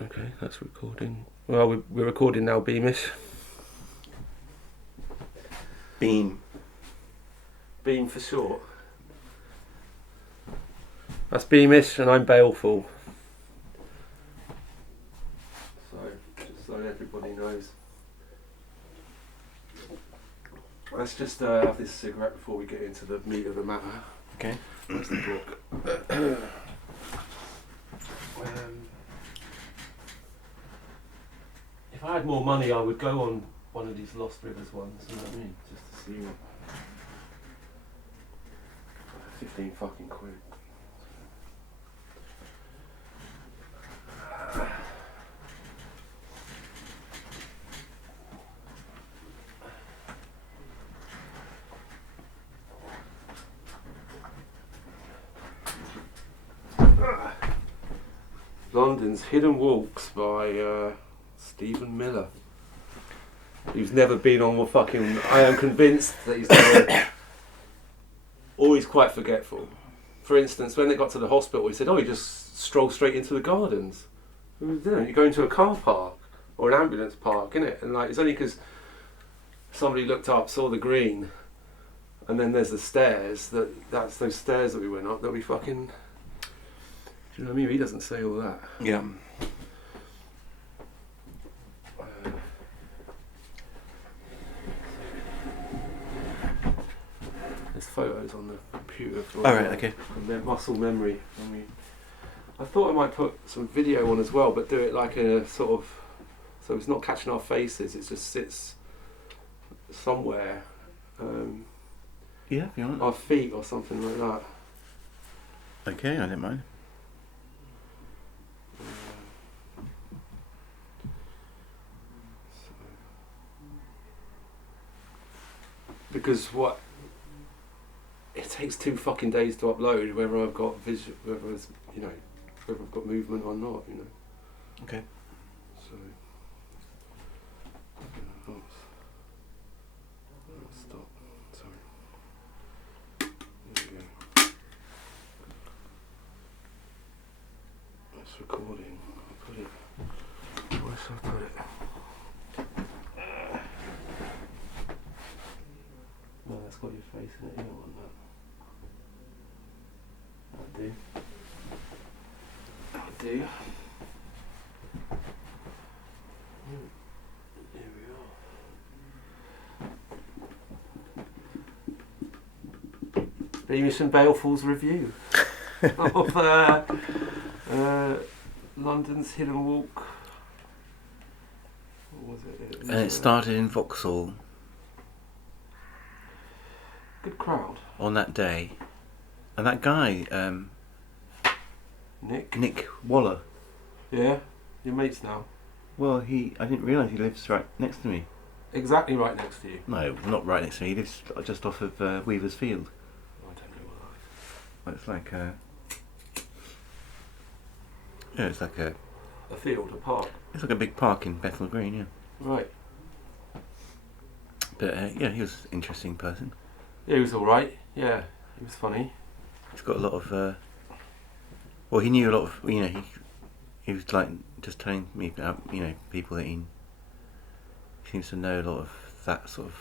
Okay, that's recording. Well, we're recording now, Beamish. Beam. Beam for short. That's Beamish and I'm Baleful. So, just so everybody knows. Let's just have this cigarette before we get into the meat of the matter. Okay. Where's the book? If I had more money, I would go on one of these Lost Rivers ones, you know what I mean? Just to see what. 15 fucking quid. London's Hidden Walks by Stephen Miller. He's never been on one fucking. I am convinced that he's never. Always quite forgetful. For instance, when they got to the hospital, he said, "Oh, you just stroll straight into the gardens. You go into a car park or an ambulance park, innit?" And like, it's only because somebody looked up, saw the green, and then there's the stairs. That's those stairs that we went up. That we fucking. Do you know what I mean? He doesn't say all that. Yeah. There's photos on the computer. Alright, okay. Muscle memory. I thought I might put some video on as well, but do it like in a sort of. So it's not catching our faces, it just sits somewhere. Yeah, if you want. Our feet or something like that. Okay, I don't mind. Because what. It takes 2 fucking days to upload, whether I've got visual, whether it's, you know, whether I've got movement or not, you know. Okay. So. Stop. Sorry. There we go. It's recording. I'll put it. Where should I put it? No, that's got your face in it. You don't want that. That'll do. That'll do. Here we are. Beamish and Baleful's review of London's Hidden Walk. What was it? And it started in Vauxhall Good crowd. on that day. And that guy, Nick. Nick Waller, Yeah, your mates now. well, I didn't realise he lives right next to me. Exactly right next to you. No, not right next to me. He lives just off of Weaver's Field. I don't know what Well, it's like yeah, it's like that is. A field, a park. it's like a big park in Bethnal Green, yeah. Right. But yeah, he was an interesting person. Yeah, he was alright. Yeah, he was funny. He's got a lot of well, he knew a lot of, you know, he was like just telling me about, you know, people that he seems to know a lot of that sort of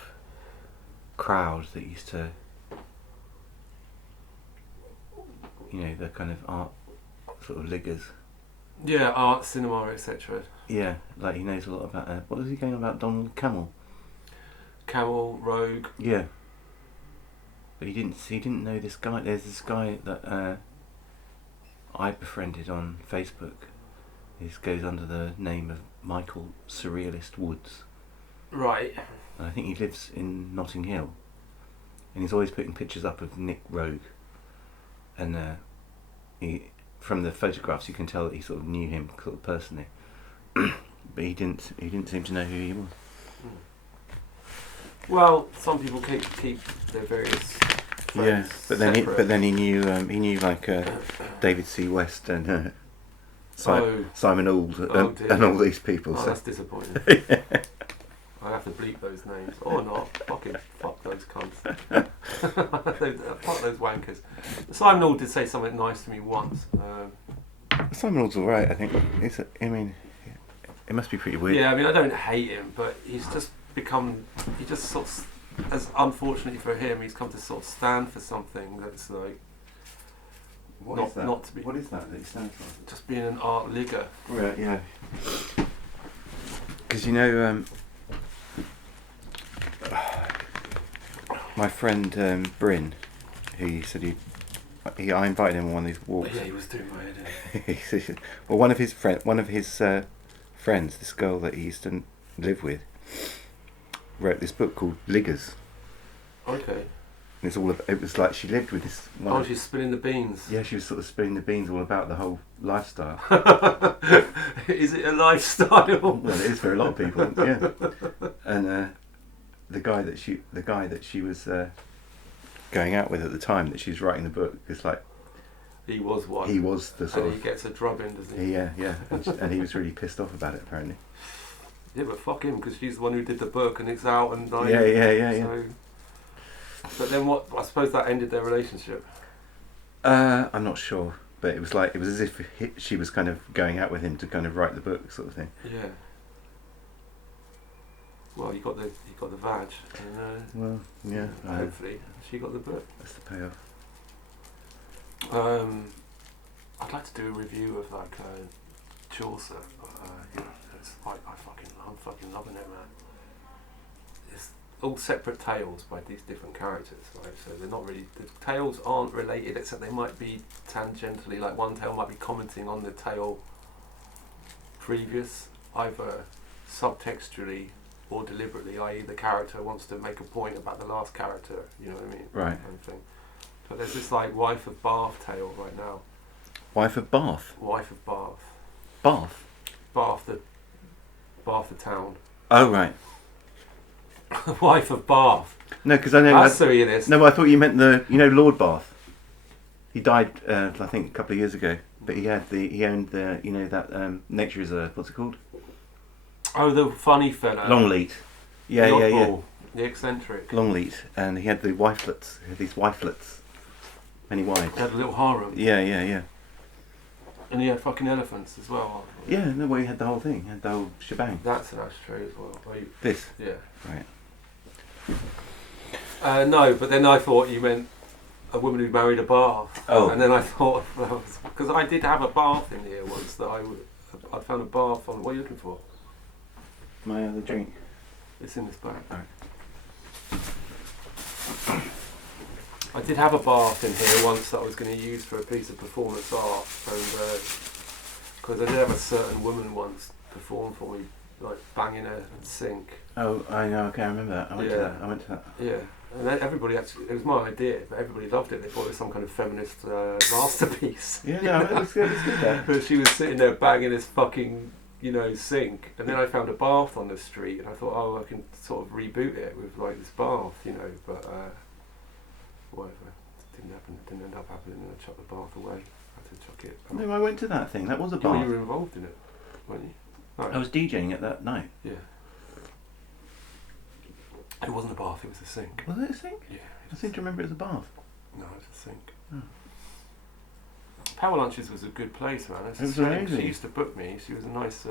crowd that used to, you know, the kind of art sort of liggers. Yeah, art, cinema, etc. Yeah, like he knows a lot about what was he going on about, Donald Camel? Camel, Rogue. Yeah. But he didn't know this guy. There's this guy that I befriended on Facebook. He goes under the name of Michael Surrealist Woods. Right. And I think he lives in Notting Hill. And he's always putting pictures up of Nick Rogue. And he, from the photographs, you can tell that he sort of knew him sort of personally. But he didn't seem to know who he was. Well, some people keep their various Yeah, friends but then separate. he knew like David C. West and Simon Ould and all these people. Oh, So. that's disappointing. I have to bleep those names or not. Fuck those cunts. Fuck those wankers. Simon Ould did say something nice to me once. Simon Ould's alright, I think. It must be pretty weird. Yeah, I mean, I don't hate him, but he's just become. He just sort of, as unfortunately for him, he's come to sort of stand for something that's like What is that? not to be What is that he stands for? just being an art ligger. Right, yeah. Because you know, my friend Bryn, who said I invited him on one of these walks. Yeah, he was doing my head in. He said, well, one of his friends, this girl that he used to live with, wrote this book called Liggers. Okay. And it was like she lived with this one. Oh, she's spinning the beans. Yeah, she was sort of spilling the beans all about the whole lifestyle. Is it a lifestyle? Well, it is for a lot of people, yeah. And the guy that she was going out with at the time that she was writing the book is like He was one. he was the sort And he of gets a drubbing, doesn't he? yeah, and he was really pissed off about it apparently. Yeah, but fuck him, because she's the one who did the book and it's out and like. Yeah. So, but then what? I suppose that ended their relationship. I'm not sure, but it was as if she was kind of going out with him to kind of write the book, sort of thing. Yeah. Well, you got the vag, and Well, yeah, hopefully she got the book. that's the payoff. I'd like to do a review of like Chaucer. It's like I'm fucking loving it, man. It's all separate tales by these different characters, right? So they're not really, the tales aren't related, except they might be tangentially, like one tale might be commenting on the tale previous, either subtextually or deliberately, i.e. the character wants to make a point about the last character, you know what I mean? Right. Kind of thing. But there's this like Wife of Bath tale right now. Wife of Bath. Wife of Bath. Bath. Bath the town. Oh right. Wife of Bath. No, because I know. That's serious. No, I thought you meant Lord Bath. He died, I think, a couple of years ago. But he owned that nature reserve. What's it called? Oh, the funny fella. Longleat. The Yeah. oddball, the eccentric. Longleat, and he had the wifelets. He had these wifelets. Many wives. He had a little harem. Yeah. And he had fucking elephants as well. Yeah, no, well, he had the whole thing. He had the whole shebang. That's an ashtray as well. This. Yeah. Right. No, but then I thought you meant a woman who married a bath. Oh. And then I thought, because I did have a bath in here once that I'd found a bath on. What are you looking for? My other drink. It's in this bag. Right. I did have a bath in here once that I was going to use for a piece of performance art, and because I did have a certain woman once perform for me, like banging a sink. Oh, I know. Okay, I remember that. I went to that. Yeah, and then everybody actually, it was my idea, but everybody loved it. They thought it was some kind of feminist masterpiece. Yeah, no, it was good. But she was sitting there banging this fucking, sink, and then I found a bath on the street, and I thought, oh, I can sort of reboot it with like this bath, but whatever, didn't happen. Didn't end up happening, and I chucked the bath away. I had to chuck it. No, I went to that thing. That was a Yeah, bath. you were involved in it, weren't you? No. I was DJing at that night. Yeah. It wasn't a bath, it was a sink. Was it a sink? Yeah. I seem to remember it was a bath. No, it was a sink. Oh. Power Lunches was a good place, man. It was strange. amazing. She used to book me. She was a nice.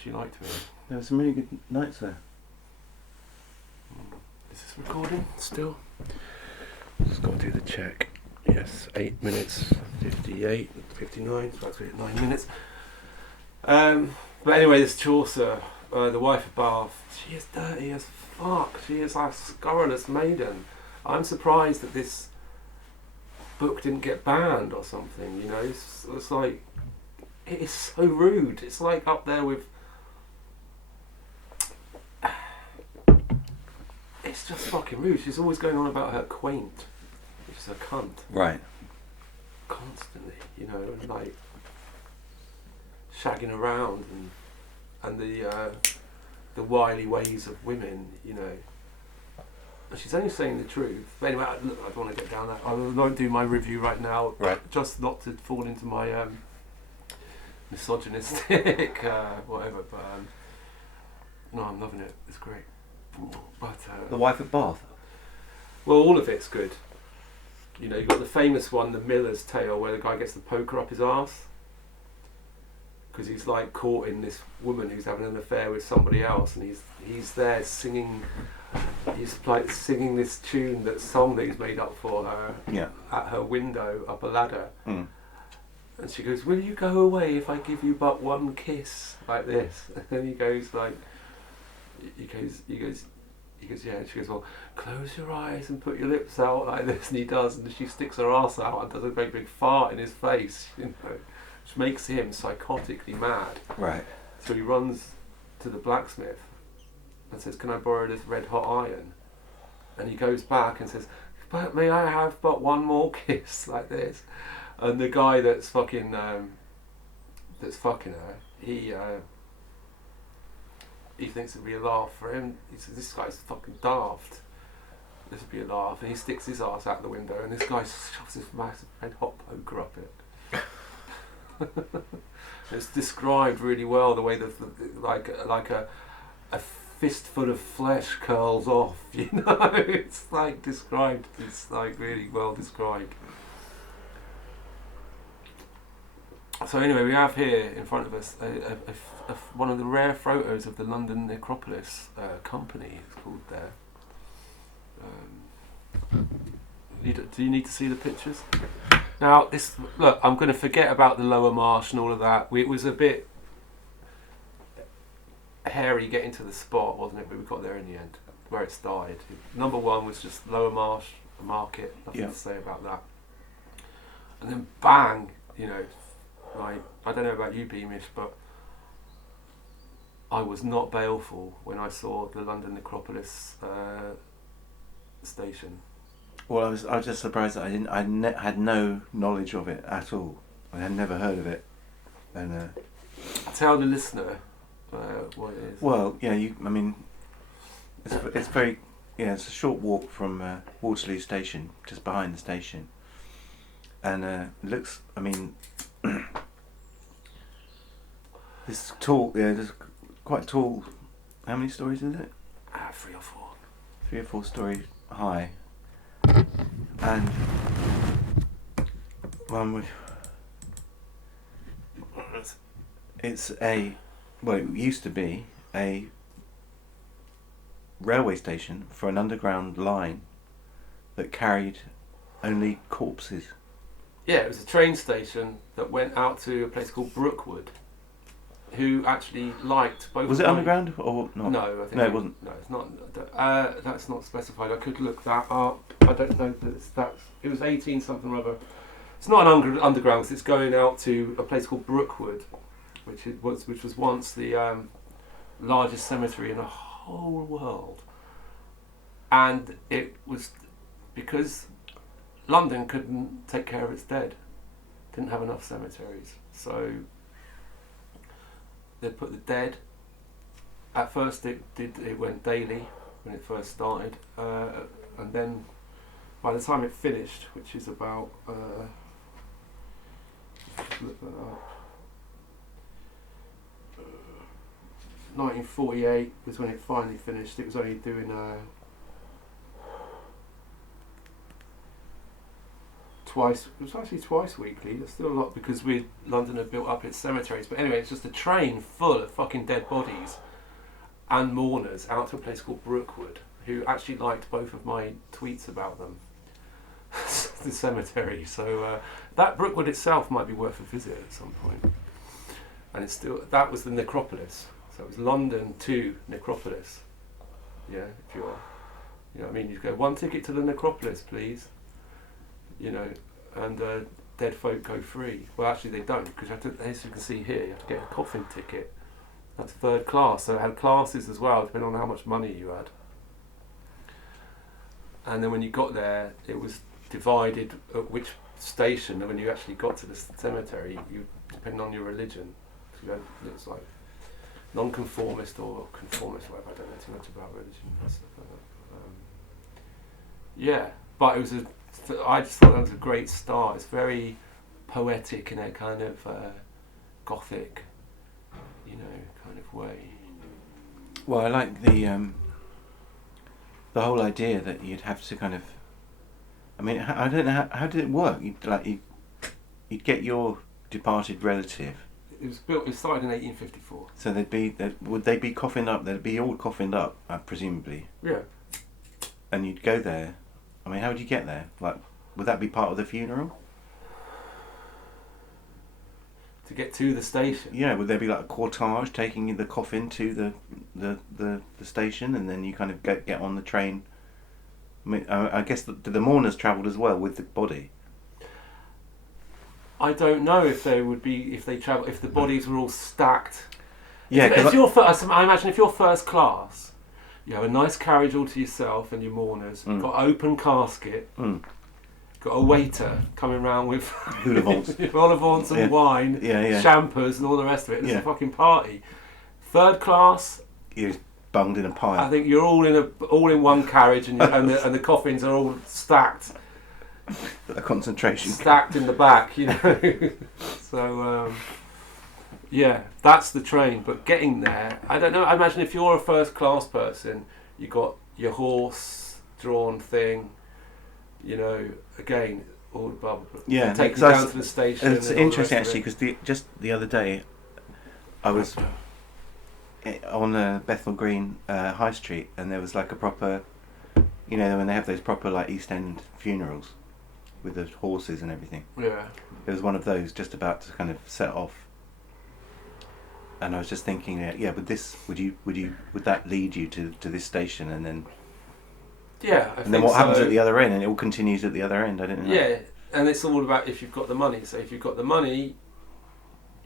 She liked me. There were some really good nights there. Is this recording still? Just got to do the check. Yes, 8 minutes, 58, 59. So that's 9 minutes. But anyway, this Chaucer, the Wife of Bath, she is dirty as fuck. She is a scurrilous maiden. I'm surprised that this book didn't get banned or something. It's like, it is so rude. It's like up there with. It's just fucking rude. She's always going on about her quaint, which is a cunt. Right. Constantly, like shagging around and the wily ways of women, And she's only saying the truth. But anyway, I don't want to get down that. I won't do my review right now. Right. Just not to fall into my misogynistic whatever. But no, I'm loving it. It's great. But The Wife of Bath. well, all of it's good. You've got the famous one, The Miller's Tale, where the guy gets the poker up his arse. because he's like courting this woman who's having an affair with somebody else, and he's there singing. He's like singing this song that he's made up for her at her window up a ladder. And she goes, "Will you go away if I give you but one kiss?" Like this. And then he goes like, he goes, yeah. And she goes, "Well, close your eyes and put your lips out like this." And he does, and she sticks her arse out and does a great big fart in his face, which makes him psychotically mad. Right. So he runs to the blacksmith and says, "Can I borrow this red hot iron?" And he goes back and says, "But may I have but one more kiss?" Like this. And the guy that's fucking her, he thinks it'd be a laugh for him. He says, "This guy's fucking daft. This would be a laugh." And he sticks his ass out the window, and this guy shoves this massive red hot poker up it. It's described really well the way that like a fistful of flesh curls off. It's like described. It's like really well described. So anyway, we have here in front of us one of the rare photos of the London Necropolis company. It's called there. Do you need to see the pictures? Now, look, I'm going to forget about the Lower Marsh and all of that. It was a bit hairy getting to the spot, wasn't it? But we got there in the end, where it started. Number one was just Lower Marsh, the market. Nothing to say about that. And then bang, like, I don't know about you, Beamish, but I was not baleful when I saw the London Necropolis station. Well, I was just surprised that I had no knowledge of it at all. I had never heard of it. And tell the listener what it is. Well, yeah, it's very, it's a short walk from Waterloo Station, just behind the station, and it looks, this tall, just quite tall. How many stories is it? 3 or 4. 3 or 4 stories high. And it used to be a railway station for an underground line that carried only corpses. Yeah, it was a train station that went out to a place called Brookwood, who actually liked both. Was it underground or not? No, I think it wasn't. No, it's not. That's not specified. I could look that up. I don't know. It was 18 something or other. It's not an underground. Cause it's going out to a place called Brookwood, which was once the largest cemetery in the whole world, and it was because London couldn't take care of its dead, didn't have enough cemeteries, so they put the dead. At first, it went daily when it first started, and then by the time it finished, which is about look that up, 1948 was when it finally finished. It was only doing twice. It was actually twice weekly. That's still a lot because London had built up its cemeteries. But anyway, it's just a train full of fucking dead bodies and mourners out to a place called Brookwood, who actually liked both of my tweets about them. The cemetery. So that Brookwood itself might be worth a visit at some point. And that was the necropolis. So it was London to Necropolis. Yeah, if you're, you go, 1 ticket to the Necropolis, please. And dead folk go free. Well, actually they don't, because as you can see here, you have to get a coffin ticket. That's 3rd class, so it had classes as well, depending on how much money you had. And then when you got there, it was divided at which station, and when you actually got to the cemetery, you depending on your religion. So it's like non-conformist or conformist, whatever. I don't know too much about religion and stuff like that. But it was I just thought that was a great start. It's very poetic in a kind of gothic, kind of way. Well, I like the whole idea that you'd have to kind of. I don't know how did it work. You'd get your departed relative. built. It was started in 1854. So would they be coffined up? They'd be all coffined up, presumably. Yeah. And you'd go there. I mean, how would you get there? Like, would that be part of the funeral? To get to the station. Yeah. Would there be like a cortege taking the coffin to the station, and then you kind of get on the train? I mean, I guess the mourners travelled as well with the body. I don't know if they would be if the bodies were all stacked. Yeah. If you're first, I imagine if you're first class, you have a nice carriage all to yourself and your mourners. You've got an open casket. Got a waiter coming round with vol au vents and wine, champers and all the rest of it. It's a fucking party. Third class, you're bunged in a pile. I think you're all in one carriage, and the coffins are all stacked. A concentration stacked in the back, you know. So yeah, that's the train. But getting there, I don't know. I imagine if you're a first class person, you got your horse drawn thing. You know, again, all the blah, blah, blah. Yeah, it takes you down to the station. It's interesting actually because just the other day, I was on Bethnal Green High Street, and there was like a proper, you know, when they have those proper like East End funerals with the horses and everything. Yeah. There was one of those just about to kind of set off, and I was just thinking, would that lead you to this station, and then. Yeah, and then what happens at the other end, and it all continues at the other end. I didn't know. Yeah, and it's all about if you've got the money. So if you've got the money,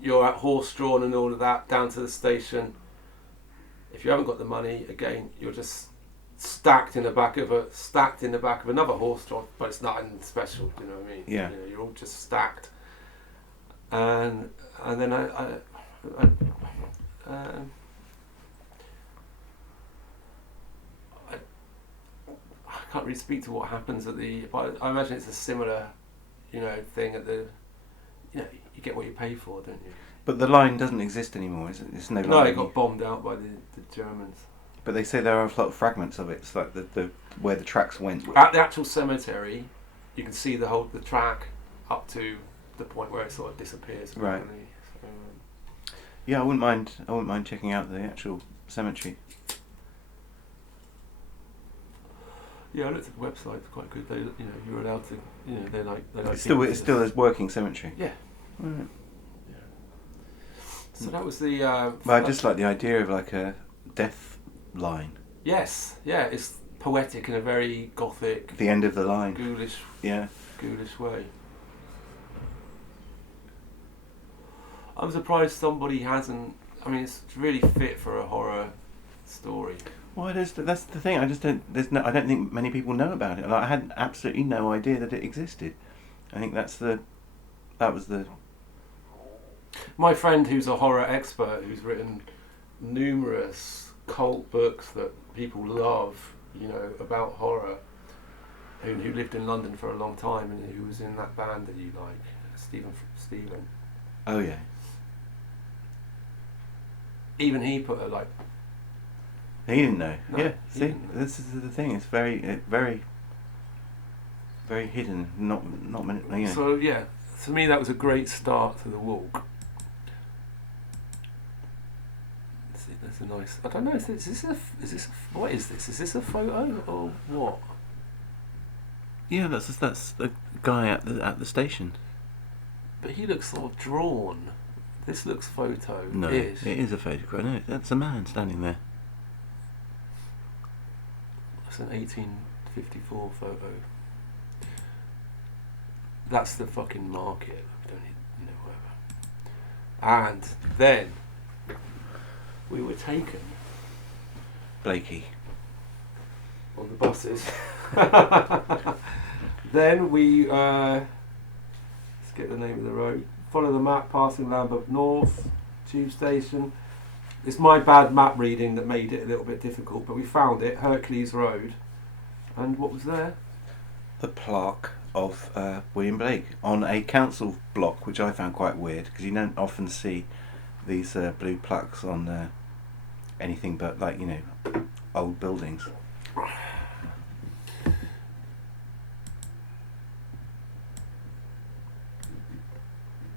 you're at horse drawn and all of that down to the station. If you haven't got the money, again, you're just stacked in the back of another horse drawn, but it's nothing special. You know what I mean? Yeah. You know, you're all just stacked. And then I can't really speak to what happens but I imagine it's a similar, you know, thing at the, you know, you get what you pay for, don't you? But the line doesn't exist anymore, is it? It's no longer. No, it got bombed out by the Germans. But they say there are a lot of fragments of it. It's like the where the tracks went. At the actual cemetery, you can see the track up to the point where it sort of disappears. Right. So, yeah, I wouldn't mind checking out the actual cemetery. Yeah, I looked at the website. It's quite good. They, you know, you're allowed to. You know, they like. It's still a working cemetery. Yeah. Right. Yeah. So that was the. Well, I just like the idea of like a death line. Yes. Yeah. It's poetic in a very gothic. The end of the line. Ghoulish. Yeah. Ghoulish way. I'm surprised somebody hasn't. I mean, it's really fit for a horror story. Well, that's the thing. I just don't. I don't think many people know about it. Like, I had absolutely no idea that it existed. I think that was the. My friend, who's a horror expert, who's written numerous cult books that people love, you know, about horror, who lived in London for a long time and who was in that band that you like, Stephen. Oh yeah. Even he put a like. He didn't know. No, yeah. See, this is the thing. It's very, very, very hidden. Not many. You know. So yeah, to me that was a great start to the walk. That's a nice. I don't know. Is this what is this? Is this a photo or what? Yeah, that's the guy at the station. But he looks sort of drawn. This looks photo. No, it is a photograph. No, that's a man standing there. That's an 1854 photo. That's the fucking market. We don't need, you know, whatever. And then we were taken. Blakey. On the buses. Then we let's get the name of the road. Follow the map, passing Lambeth North tube station. It's my bad map reading that made it a little bit difficult, but we found it, Hercules Road. And what was there? The plaque of William Blake on a council block, which I found quite weird because you don't often see these blue plaques on anything but, like, you know, old buildings.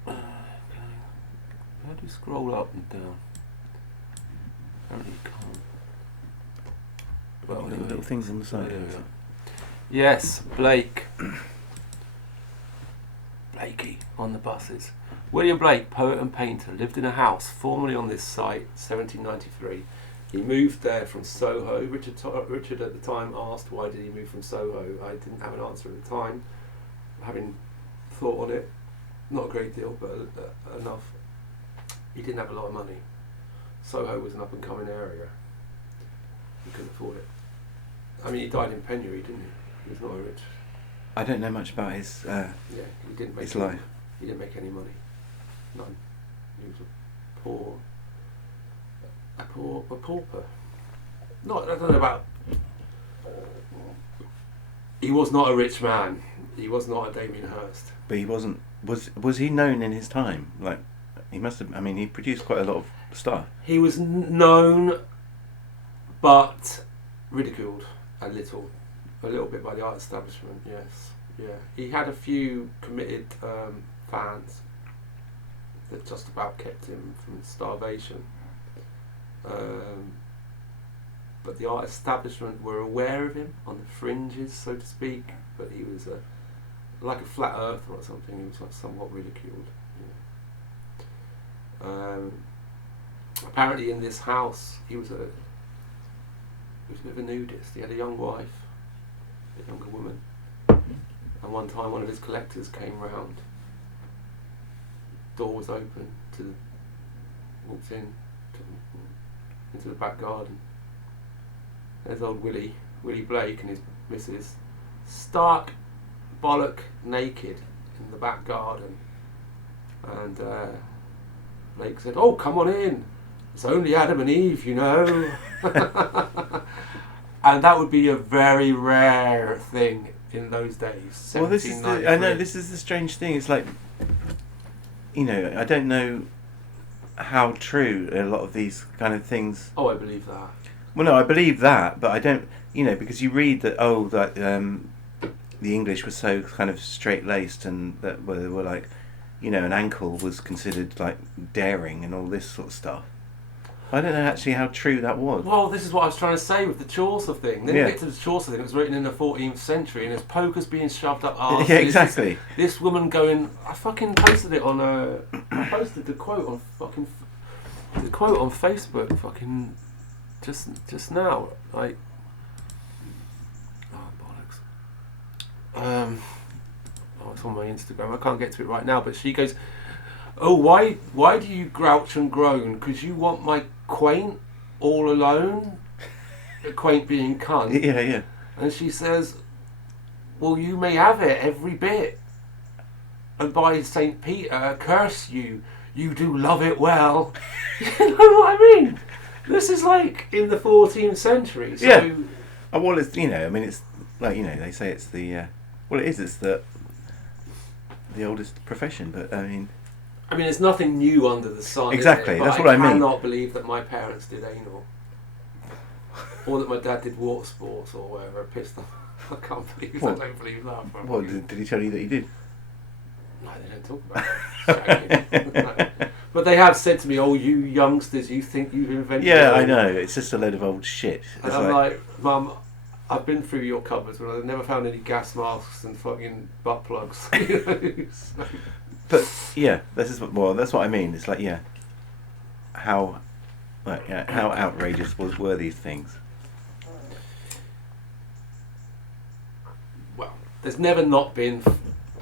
How do you scroll up and down? Apparently you can't. Well, Little things on the side. there we are. Yes, Blake. Blakey on the buses. William Blake, poet and painter, lived in a house formerly on this site, 1793. He moved there from Soho. Richard at the time asked why did he move from Soho. I didn't have an answer at the time. Having thought on it, not a great deal, but enough. He didn't have a lot of money. Soho was an up and coming area. He couldn't afford it. I mean, he died in penury, didn't he? He was not a rich. I don't know much about his Yeah, he didn't make his life. He didn't make any money. None. He was a pauper. Not, I don't know about. He was not a rich man. He was not a Damien Hirst. But he wasn't. Was he known in his time? Like, he must have. I mean, he produced quite a lot of stuff. He was known, but ridiculed a little bit by the art establishment. Yes, yeah. He had a few committed fans that just about kept him from starvation. But the art establishment were aware of him on the fringes, so to speak. But he was like a flat earther or something. He was like somewhat ridiculed. Apparently, in this house, he was a bit of a nudist. He had a young wife, a younger woman. And one time, one of his collectors came round. Door was open. Walked into the back garden. There's old Willie Blake and his missus, stark bollock naked in the back garden. And Blake said, "Oh, come on in. It's only Adam and Eve, you know." And that would be a very rare thing in those days. Well, this is I know this is the strange thing. It's like, you know, I don't know how true a lot of these kind of things. Oh, I believe that. Well, no, I believe that, but I don't. You know, because you read that the English was so kind of straight laced, and that they were like, you know, an ankle was considered like daring and all this sort of stuff. I don't know actually how true that was. Well, this is what I was trying to say with the Chaucer thing. Then you get to the Chaucer thing, it was written in the 14th century, and there's pokers being shoved up arse. Yeah, exactly. This woman going, I fucking posted it on I posted the quote on Facebook fucking just now. Like, oh bollocks. Oh, it's on my Instagram. I can't get to it right now, but she goes, "Oh, why do you grouch and groan? Because you want my quaint all alone?" Quaint being cunt. Yeah, yeah. And she says, "Well, you may have it every bit. And by St. Peter, curse you. You do love it well." You know what I mean? This is like in the 14th century. So yeah. Well, it's, you know, I mean, it's like, you know, they say it's the well, it is. It's the oldest profession, but I mean, there's nothing new under the sun. Exactly, is there? that's what I mean. I cannot believe that my parents did anal, or that my dad did water sports or whatever. Pissed off. I can't believe. I don't believe that. What did he tell you that he did? No, they don't talk about it. No. But they have said to me, "Oh, you youngsters, you think you've invented." Yeah, I know. It's just a load of old shit. And I'm like, "Mum, I've been through your cupboards, but I've never found any gas masks and fucking butt plugs." So. But yeah, that's what I mean. It's like, yeah, how outrageous were these things? Well, there's never not been,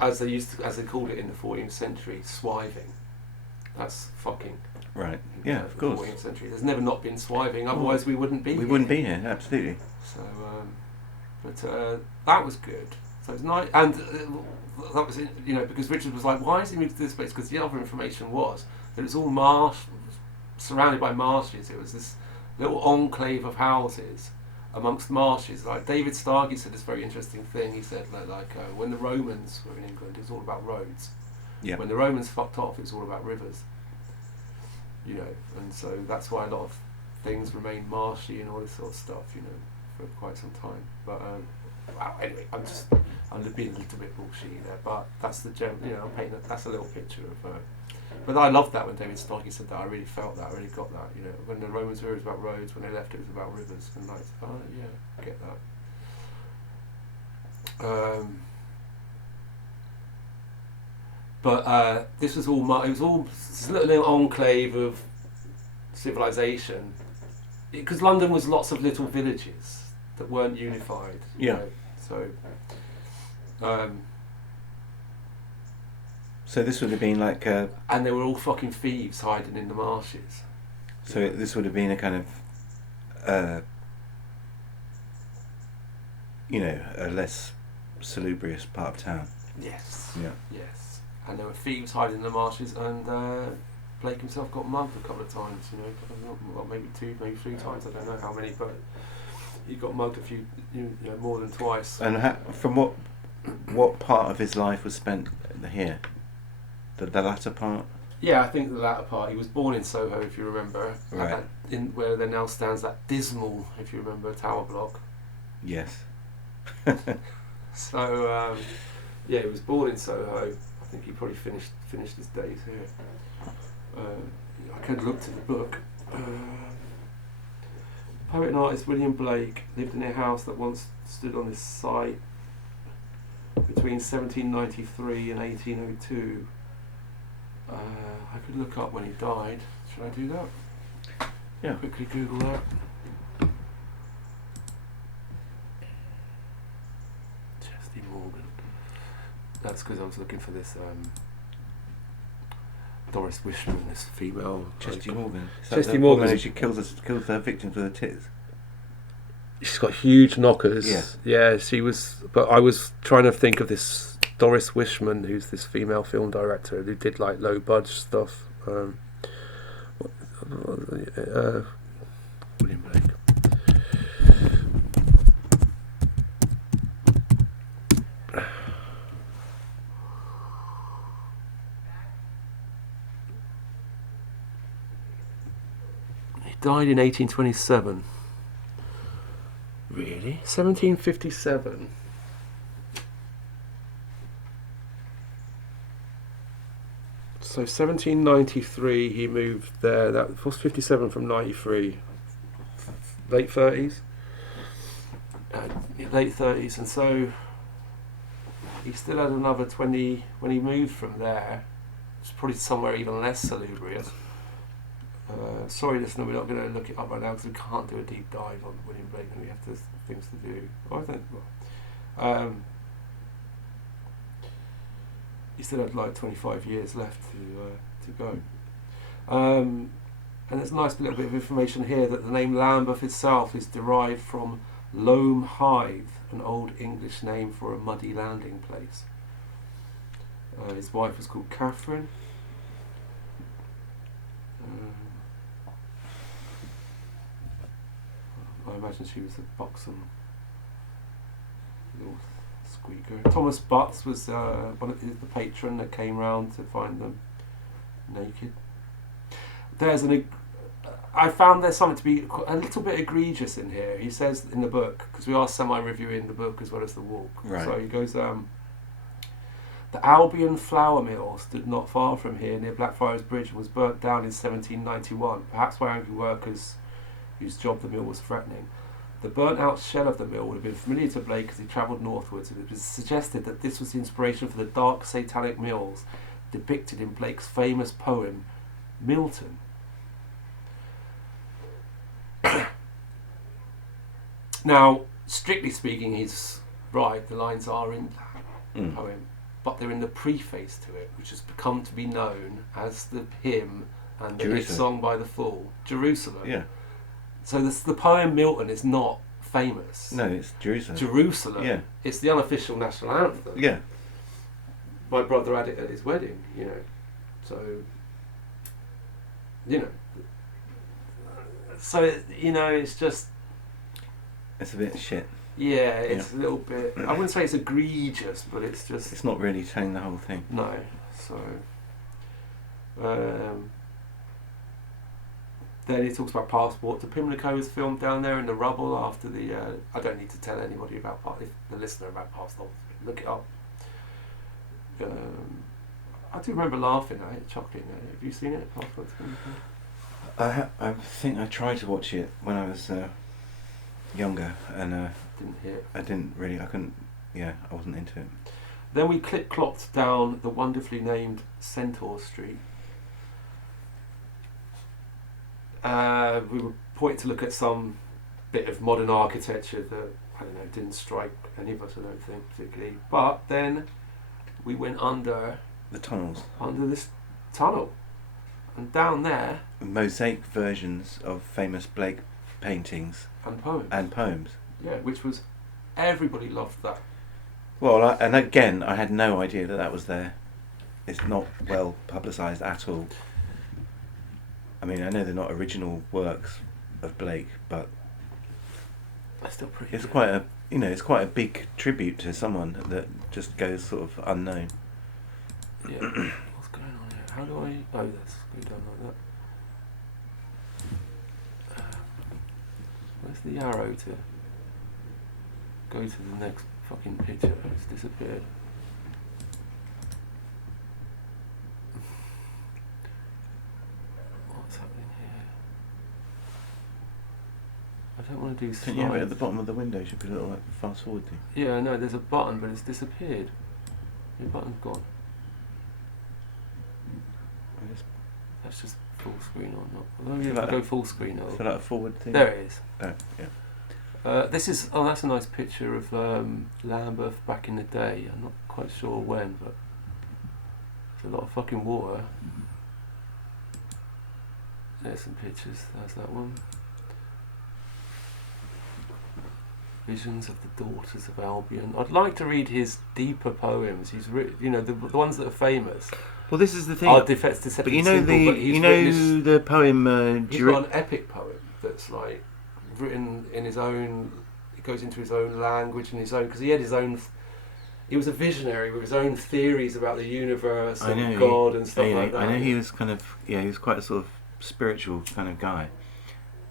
as they called it in the 14th century, swiving. That's fucking. Right. Yeah, of course. 14th century. There's never not been swiving. Otherwise, we wouldn't be. We wouldn't be here. Absolutely. So, but that was good. So it's nice, and that was, you know, because Richard was like, "Why is he moved to this place?" Because the other information was that it's all marsh, surrounded by marshes. It was this little enclave of houses amongst marshes. Like David Starkey said this very interesting thing. He said like when the Romans were in England, it was all about roads. Yeah. When the Romans fucked off, it was all about rivers. You know, and so that's why a lot of things remained marshy and all this sort of stuff. You know, for quite some time. But wow. Anyway, I'm being a little bit bullshitty there, but that's the gem. You know, I'm painting. That's a little picture of But I loved that when David Starkey said that. I really felt that. I really got that. You know, when the Romans were, it was about roads. When they left, it was about rivers. And like, oh yeah, I get that. But this was all. It was all this little enclave of civilization, because London was lots of little villages that weren't unified. You know? So this would have been like and they were all fucking thieves hiding in the marshes. So this would have been a kind of you know, a less salubrious part of town. Yes. Yeah. Yes. And there were thieves hiding in the marshes, and Blake himself got mugged a couple of times. You know, well, maybe 2, maybe 3 times. I don't know how many, but he got mugged a few, you know, more than twice. And from what part of his life was spent here? The latter part? Yeah, I think the latter part. He was born in Soho, if you remember, right? In where there now stands that dismal, if you remember, tower block. Yes. So yeah, he was born in Soho. I think he probably finished his days here. I could look to the book. Poet and artist William Blake lived in a house that once stood on this site between 1793 and 1802. I could look up when he died. Should I do that? Yeah. Quickly Google that. Chesty Morgan. That's because I was looking for this Doris Wishman, this female. Chesty Morgan. Chesty Morgan. She kills her victims with her tits. She's got huge knockers. Yeah. Yeah, she was. But I was trying to think of this Doris Wishman, who's this female film director who did like low budge stuff. William Blake. He died in 1827. Really? 1757. So 1793 he moved there. That was 57 from 93. Late 30s. Late 30s, and so he still had another 20 when he moved from there. It's probably somewhere even less salubrious. Sorry, listener, we're not going to look it up right now because we can't do a deep dive on William Blake, and we have things to do. I think. He still had like 25 years left to go. And there's a nice little bit of information here that the name Lambeth itself is derived from Loam Hythe, an old English name for a muddy landing place. His wife was called Catherine. I imagine she was a buxom little squeaker. Thomas Butts was one of the patron that came round to find them naked. I found there's something to be a little bit egregious in here. He says in the book, because we are semi-reviewing the book as well as the walk. Right. So he goes, the Albion flour mill stood not far from here near Blackfriars Bridge and was burnt down in 1791, perhaps by angry workers whose job the mill was threatening. The burnt-out shell of the mill would have been familiar to Blake as he travelled northwards, and it was suggested that this was the inspiration for the dark satanic mills depicted in Blake's famous poem, Milton. Now, strictly speaking, he's right, the lines are in that poem, but they're in the preface to it, which has become to be known as the hymn and the hit song by The Fool, Jerusalem. Yeah. So the poem Milton is not famous. No, it's Jerusalem. Jerusalem. Yeah. It's the unofficial national anthem. Yeah. My brother had it at his wedding, you know. So, you know. So, you know, it's just... It's a bit shit. Yeah, it's a little bit... I wouldn't say it's egregious, but it's just... It's not really telling the whole thing. No. So... then he talks about Passport to Pimlico was filmed down there in the rubble after the... I don't need to tell anybody about... the listener about Passport. Look it up. I do remember laughing at it, chuckling at it. Have you seen it? Passport to America? I think I tried to watch it when I was younger, and Didn't hit. I didn't really. I couldn't. Yeah, I wasn't into it. Then we clip-clopped down the wonderfully named Centaur Street. We were pointed to look at some bit of modern architecture that, I don't know, didn't strike any of us, I don't think, particularly. But then we went under The tunnels. this tunnel. And down there... Mosaic versions of famous Blake paintings. And poems. Yeah, which was... Everybody loved that. Well, and again, I had no idea that was there. It's not well publicised at all. I mean, I know they're not original works of Blake, but That's still pretty it's good. quite a it's quite a big tribute to someone that just goes sort of unknown. Yeah. What's going on here? How do I... Oh, let's go down like that. Where's the arrow to go to the next fucking picture? It's disappeared. What's happening here? I don't want to do Don't slides. you have it at the bottom of the window? Should be a little like fast forward thing. Yeah, I know, there's a button, but it's disappeared. The button's gone. I just That's just full screen or not. Maybe So if like I go full screen, so like a forward thing. there it is. Oh, yeah. This is that's a nice picture of Lambeth back in the day. I'm not quite sure when, but there's a lot of fucking water. There's some pictures. There's that one. Visions of the Daughters of Albion. I'd like to read his deeper poems. He's the ones that are famous. Well, this is the thing. Are deceptively But you know simple, but he's written the poem. he's got an epic poem that's like written in his own. It goes into his own language and his own, because he had his own. He was a visionary with his own theories about the universe and God and stuff like that. I know he was kind of he was quite a sort of spiritual kind of guy.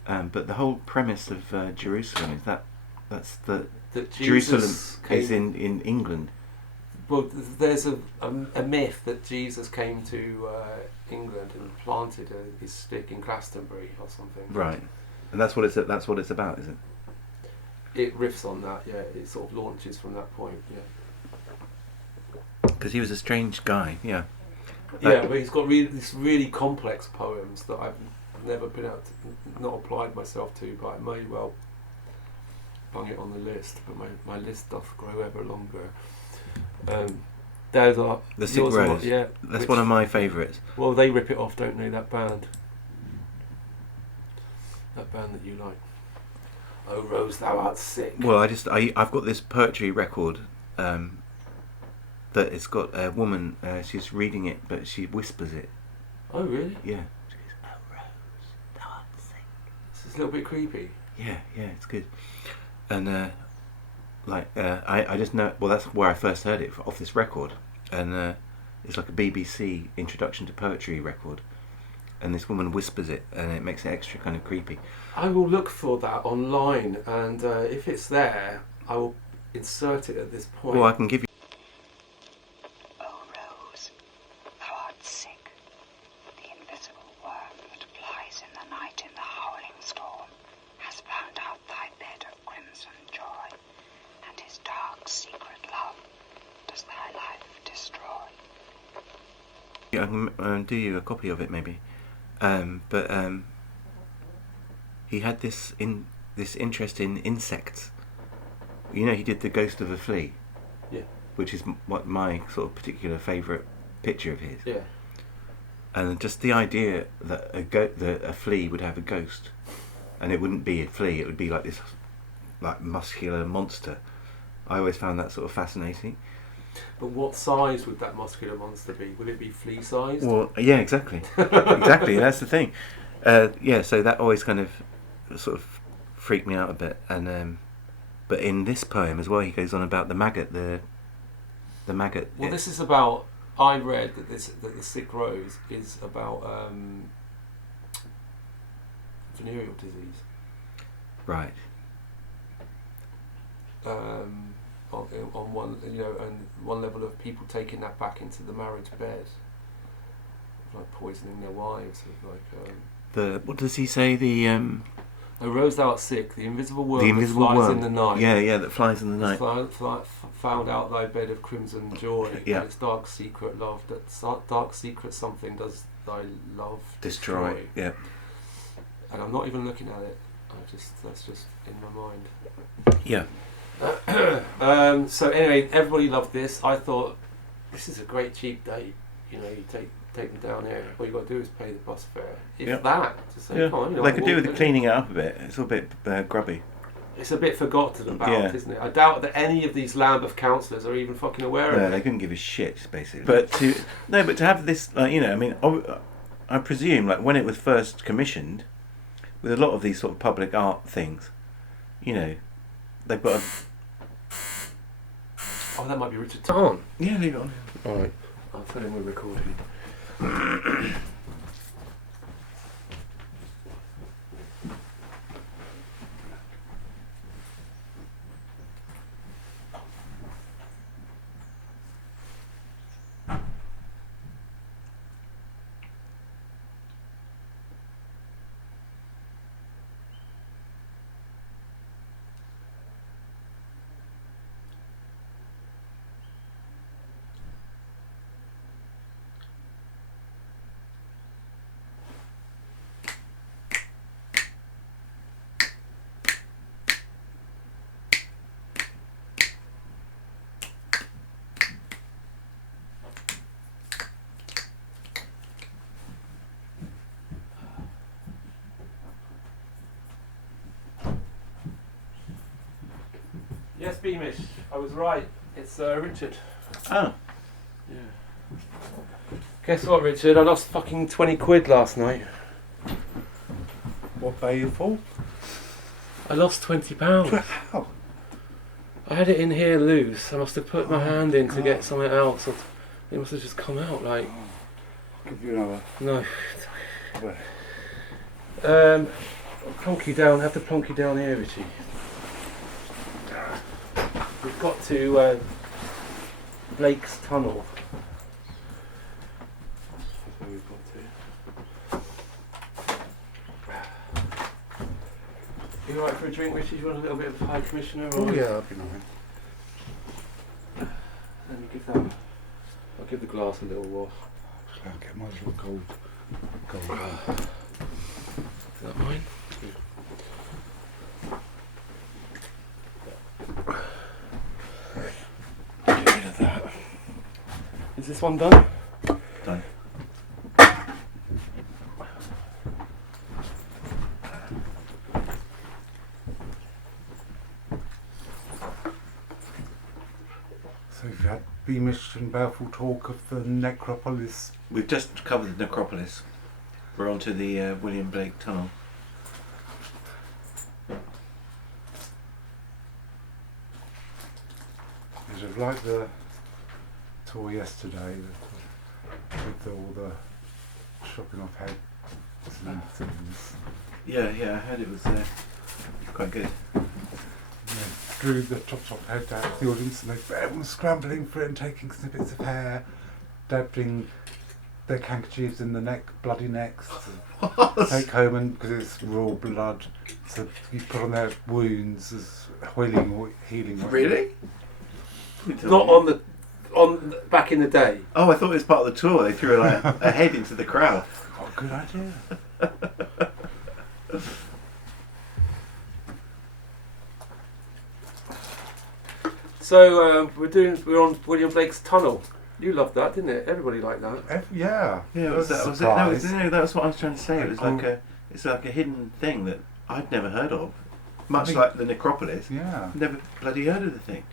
But the whole premise of Jerusalem is that's that Jerusalem Jesus is came, in England. Well, there's a myth that Jesus came to England and planted his stick in Glastonbury or something. Right, and that's what it's about, is it? It riffs on that, yeah. It sort of launches from that point, yeah. Because he was a strange guy, yeah. Yeah, but he's got these really complex poems that I've never been able to, not applied myself to, but I may well bung it on the list. But my list doth grow ever longer. Those are The Sick Rose. Yeah, That's one of my favourites. Well, they rip it off, don't they? That band that you like. Oh, Rose, thou art sick. Well, I've got this poetry record that it's got a woman. She's reading it, but she whispers it. Oh, really? Yeah. She goes, "Oh, Rose, thou art sick." It's a little bit creepy. Yeah, it's good. And I just know. Well, that's where I first heard it off this record, and it's like a BBC introduction to poetry record. And this woman whispers it, and it makes it extra kind of creepy. I will look for that online, and if it's there, I will insert it at this point. Well, I can give you. Oh, Rose, thou art sick. The invisible worm that flies in the night in the howling storm has found out thy bed of crimson joy, and his dark secret love does thy life destroy. I can do you a copy of it, maybe. But he had this interest in insects. You know, he did The Ghost of a Flea. Yeah. Which is what my sort of particular favourite picture of his. Yeah. And just the idea that a flea would have a ghost, and it wouldn't be a flea; it would be like this, like muscular monster. I always found that sort of fascinating. But what size would that muscular monster be? Would it be flea-sized? Well, yeah, exactly, exactly. That's the thing. Yeah, so that always kind of sort of freaked me out a bit. And but in this poem as well, he goes on about the maggot. The maggot. Well, this is about. I read that the Sick Rose is about venereal disease. Right. On one, and one level of people taking that back into the marriage bed. like poisoning their wives with like. What does he say? The A rose thou art sick, the invisible worm the that invisible flies worm in the night. Yeah, that flies in the night. Found out thy bed of crimson joy. Yeah. And its dark secret love. That dark secret something does thy love Destroy. Yeah. And I'm not even looking at it. That's just in my mind. Yeah. So anyway, everybody loved this. I thought this is a great cheap date. You know, you take them down here. All you got to do is pay the bus fare. If that, to say, Yeah. come on, you know, They could do with walk in. cleaning it up a bit. It's all a bit grubby. It's a bit forgotten about, Yeah. isn't it? I doubt that any of these Lambeth councillors are even fucking aware No, of they it. couldn't give a shit, basically. But to have this, like, you know, I mean, I presume, like, when it was first commissioned, with a lot of these sort of public art things, you know, they've got a... Oh, that might be Richard Tarn. Yeah, leave it on. Alright. I'll tell him we're recording. Yes, Beamish, I was right. It's Richard. Oh. Yeah. Guess what, Richard? I lost fucking 20 quid last night. What pay you for? I lost £20. How? I had it in here loose. I must have put my hand in to get something else. Or it must have just come out like... I'll give you another. No. Where? Plonk you down. Have to plonk you down here, Richie. We've got to Blake's Tunnel. That's where we've got to. You alright for a drink, Richie? Do you want a little bit of High Commissioner? Oh or- yeah, I'll be alright. Let me give that. I'll give the glass a little wash. I'll get my little cold. Is that mine? Get rid of that. Is this one done? Done. So you've had Beamish and Balfour talk of the necropolis. We've just covered the necropolis. We're on to the William Blake Tunnel. Is it like the tour yesterday with all the chopping off heads and things? Yeah, I heard it was quite good. They drew the chopped off head out of the audience and everyone was scrambling for it and taking snippets of hair, dabbing their handkerchiefs in the neck, bloody necks to take home, and because it's raw blood, so you put on their wounds as healing. Really? Not on back in the day. Oh, I thought it was part of the tour. They threw like a head into the crowd. What a good idea. So we're on William Blake's Tunnel. You loved that, didn't it? Everybody liked that. Yeah. Yeah, I was that was it. surprised. That was what I was trying to say. It was Cool. it's like a hidden thing that I'd never heard of. Much think- like the necropolis. Yeah. Never bloody heard of the thing.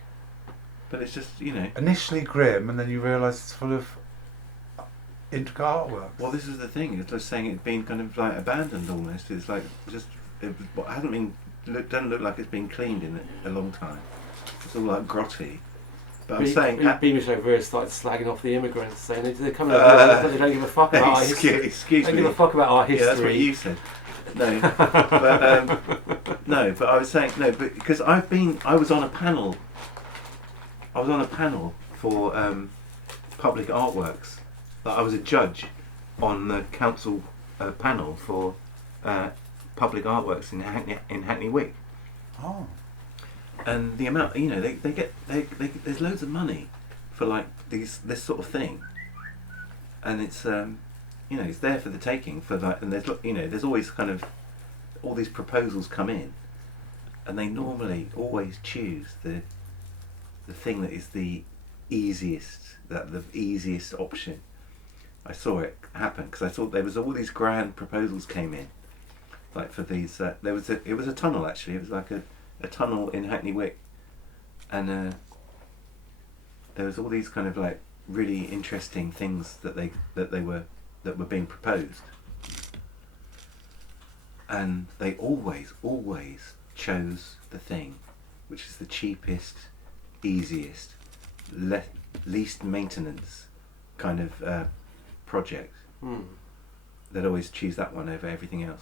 But it's just, you know. Initially grim, and then you realise it's full of intricate artwork. Well, this is the thing. It's just saying it's been kind of like abandoned almost. It's like just it hasn't been. Doesn't look like it's been cleaned in a long time. It's all like grotty. But I'm saying. Beamish over here started slagging off the immigrants, saying they're coming over here, they don't give a fuck about our history. Excuse They me. don't give a fuck about our history. Yeah, that's what you said. No, but I was saying no, but because I was on a panel. I was on a panel for public artworks. Like I was a judge on the council panel for public artworks in Hackney Wick. Oh. And the amount, you know, they get there's loads of money for like this sort of thing, and it's you know, it's there for the taking for like, and there's, you know, there's always kind of all these proposals come in, and they normally always choose the thing that is the easiest option. I saw it happen because I thought there was all these grand proposals came in, like for these. It was a tunnel actually. It was like a tunnel in Hackney Wick, and there was all these kind of like really interesting things that were being proposed, and they always chose the thing which is the cheapest, easiest, least maintenance kind of project. They'd always choose that one over everything else.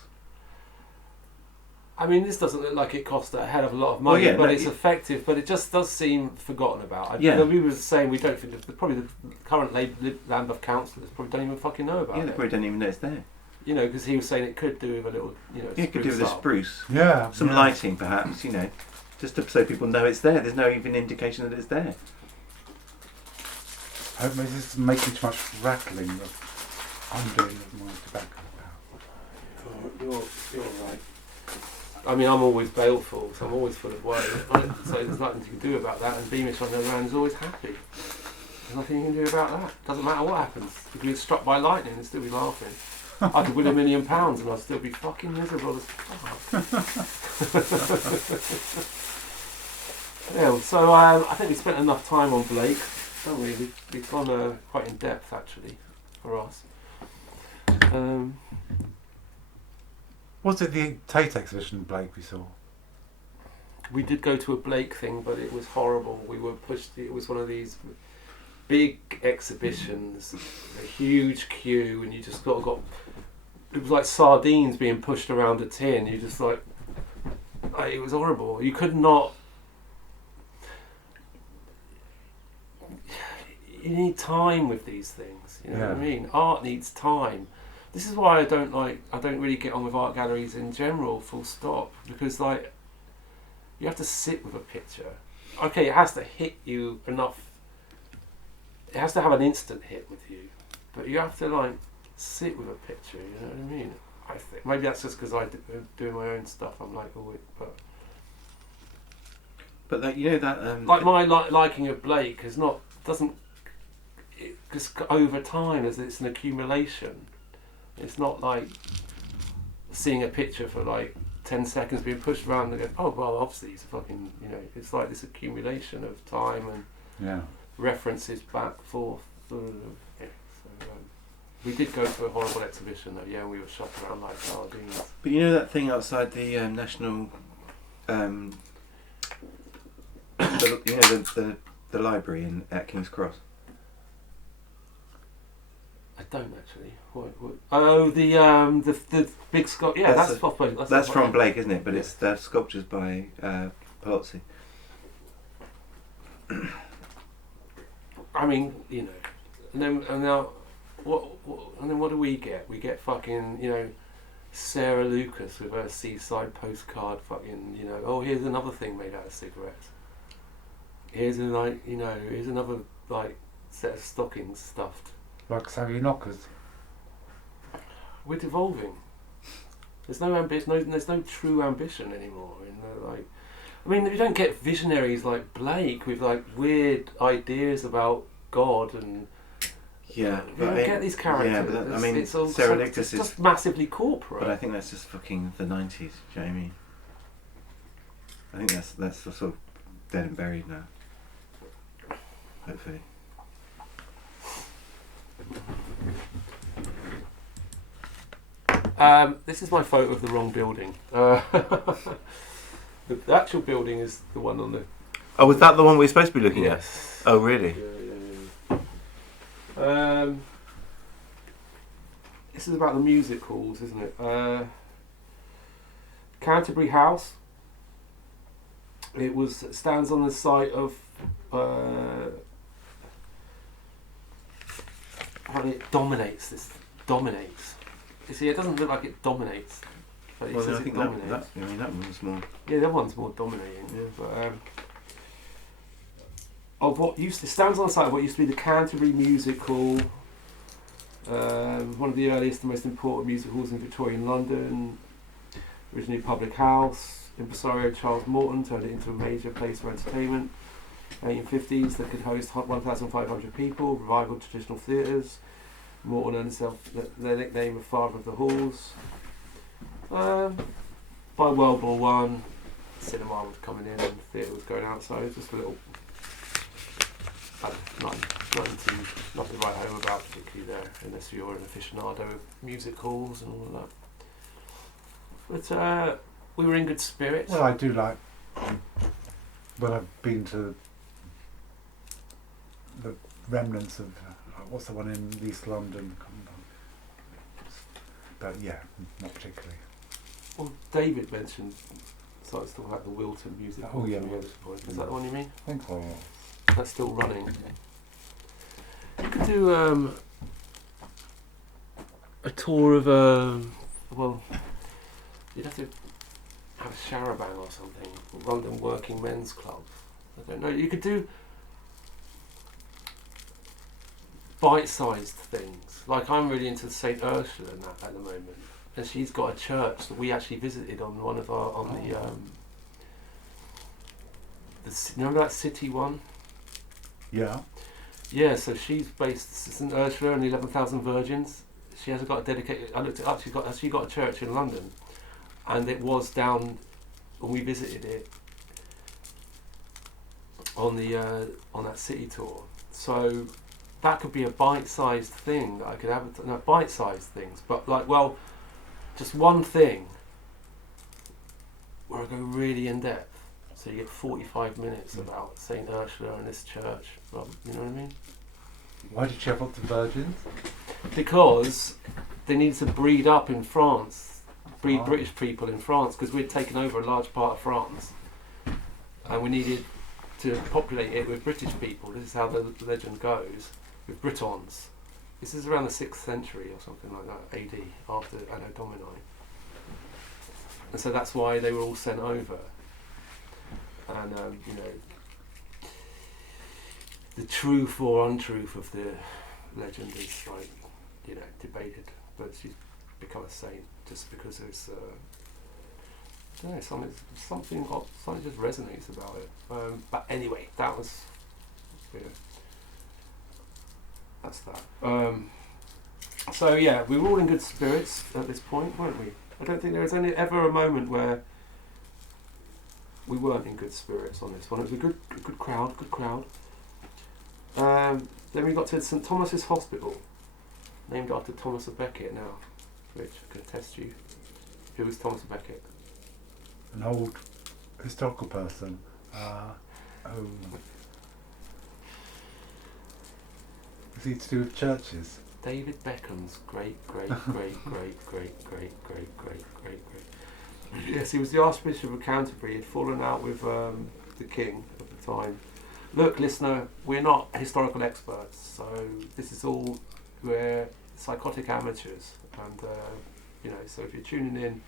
I mean, this doesn't look like it cost a hell of a lot of money, Well, yeah, but no, it's effective. But it just does seem forgotten about. Yeah. We were saying we don't think probably the current Lambeth councillors probably don't even fucking know about Yeah, they it. probably don't even know it's there. You know, because he was saying it could do with a little, you know, Yeah, it could do with a up. spruce, Yeah. some yeah. lighting perhaps, you know, just so people know it's there. There's no even indication that it's there. I hope this is making too much rattling that I'm doing with my tobacco now. You're right. I mean, I'm always baleful, so I'm always full of worry. So there's nothing you can do about that. And Beamish on the other hand is always happy. There's nothing you can do about that. Doesn't matter what happens. You can be struck by lightning and still be laughing. I could win £1 million and I'd still be fucking miserable as fuck. Yeah, so I think we spent enough time on Blake, don't we? We've gone quite in depth actually for us. Was it the Tate exhibition, Blake, we saw? We did go to a Blake thing, but it was horrible. We were pushed. It was one of these big exhibitions, a huge queue, and you just got. It was like sardines being pushed around a tin. You just like it was horrible. You could not. You need time with these things. You know what I mean? Art needs time. This is why I don't really get on with art galleries in general, full stop, because like you have to sit with a picture. Okay, it has to hit you enough. It has to have an instant hit with you, but you have to like sit with a picture. You know what I mean? I think maybe that's just because I do my own stuff. I'm like, But that, you know that like my liking of Blake is not doesn't because over time as it's an accumulation. It's not like seeing a picture for like 10 seconds being pushed around and go, oh well, obviously it's fucking, you know, it's like this accumulation of time and references back forth. Yeah, so, we did go to a horrible exhibition though, and we were shot around like sardines. But you know that thing outside the National, the library at King's Cross. I don't actually. What? Oh, the big sculpture. Yeah, That's from Blake, isn't it? But it's the sculptures by Palazzi. I mean, you know, and now, what do we get? We get fucking, you know, Sarah Lucas with her seaside postcard. Fucking, you know, oh, here's another thing made out of cigarettes. Here's here's another like set of stockings stuffed. Like Sally Knockers. We're devolving. There's no ambition. There's no true ambition anymore. I mean, you don't get visionaries like Blake with like weird ideas about God and. Yeah, you don't get these characters. Yeah, but I mean, it's all Sarah Lucas is just massively corporate. But I think that's just fucking the 90s. Do you know what I mean? I think that's sort of dead and buried now. Hopefully. This is my photo of the wrong building. The actual building is the one on the. Oh, was that the one we were supposed to be looking at? Yes. Oh, really? Yeah. This is about the music halls, isn't it? Canterbury House. It stands on the site of. And it dominates this dominates. You see, it doesn't look like it dominates, but it Well, says I it think dominates. that one's more. Yeah, the other one's more dominating. Yeah. But, of what used to stands on the site of what used to be the Canterbury Music Hall, one of the earliest and most important music halls in Victorian London. Originally a public house, impresario Charles Morton turned it into a major place of entertainment. 1850s that could host 1,500 people, revival traditional theatres. Morton earned himself the nickname of Father of the Halls. By World War One, cinema was coming in and theatre was going out, so just a little nothing to write home about particularly there, unless you're an aficionado of music halls and all of that. But we were in good spirits. Well, I do like when I've been to the remnants of what's the one in East London? But yeah, not particularly. Well, David mentioned something stuff like the Wilton Music Hall. Oh, yeah. Is that the one you mean? I think so. That's still running. You could do a tour of well, you'd have to have a Charabanc or something. London Working Men's Club. I don't know. You could do bite-sized things. Like I'm really into St Ursula and that at the moment, and she's got a church that we actually visited on one of our the remember that city one? Yeah. Yeah, so she's based St Ursula and the 11,000 Virgins. She hasn't got a dedicated. I looked it up. She's got a church in London, and it was down when we visited it on the on that city tour. So that could be a bite-sized thing that I could have. No, bite-sized things, but like, well, just one thing where I go really in depth. So you get 45 minutes about St Ursula and this church. Well, you know what I mean? Why did she have lots of virgins? Because they needed to breed up in France, breed Oh. British people in France, because we'd taken over a large part of France, and we needed to populate it with British people. This is how the legend goes, with Britons. This is around the 6th century or something like that, AD, after Anno Domini. And so that's why they were all sent over. And, you know, the truth or untruth of the legend is, like, you know, debated. But she's become a saint just because there's, I don't know, something just resonates about it. But anyway, that was, you know, that's that. So yeah, we were all in good spirits at this point, weren't we? I don't think there was ever a moment where we weren't in good spirits on this one. It was a good crowd. Then we got to St Thomas's Hospital, named after Thomas of Becket now, which I can attest you. Who was Thomas of Becket? An old historical person. Is he to do with churches? David Beckham's great. Yes, he was the Archbishop of Canterbury. He'd fallen out with the king at the time. Look, listener, we're not historical experts, so this is all, we're psychotic amateurs, and you know, so if you're tuning in,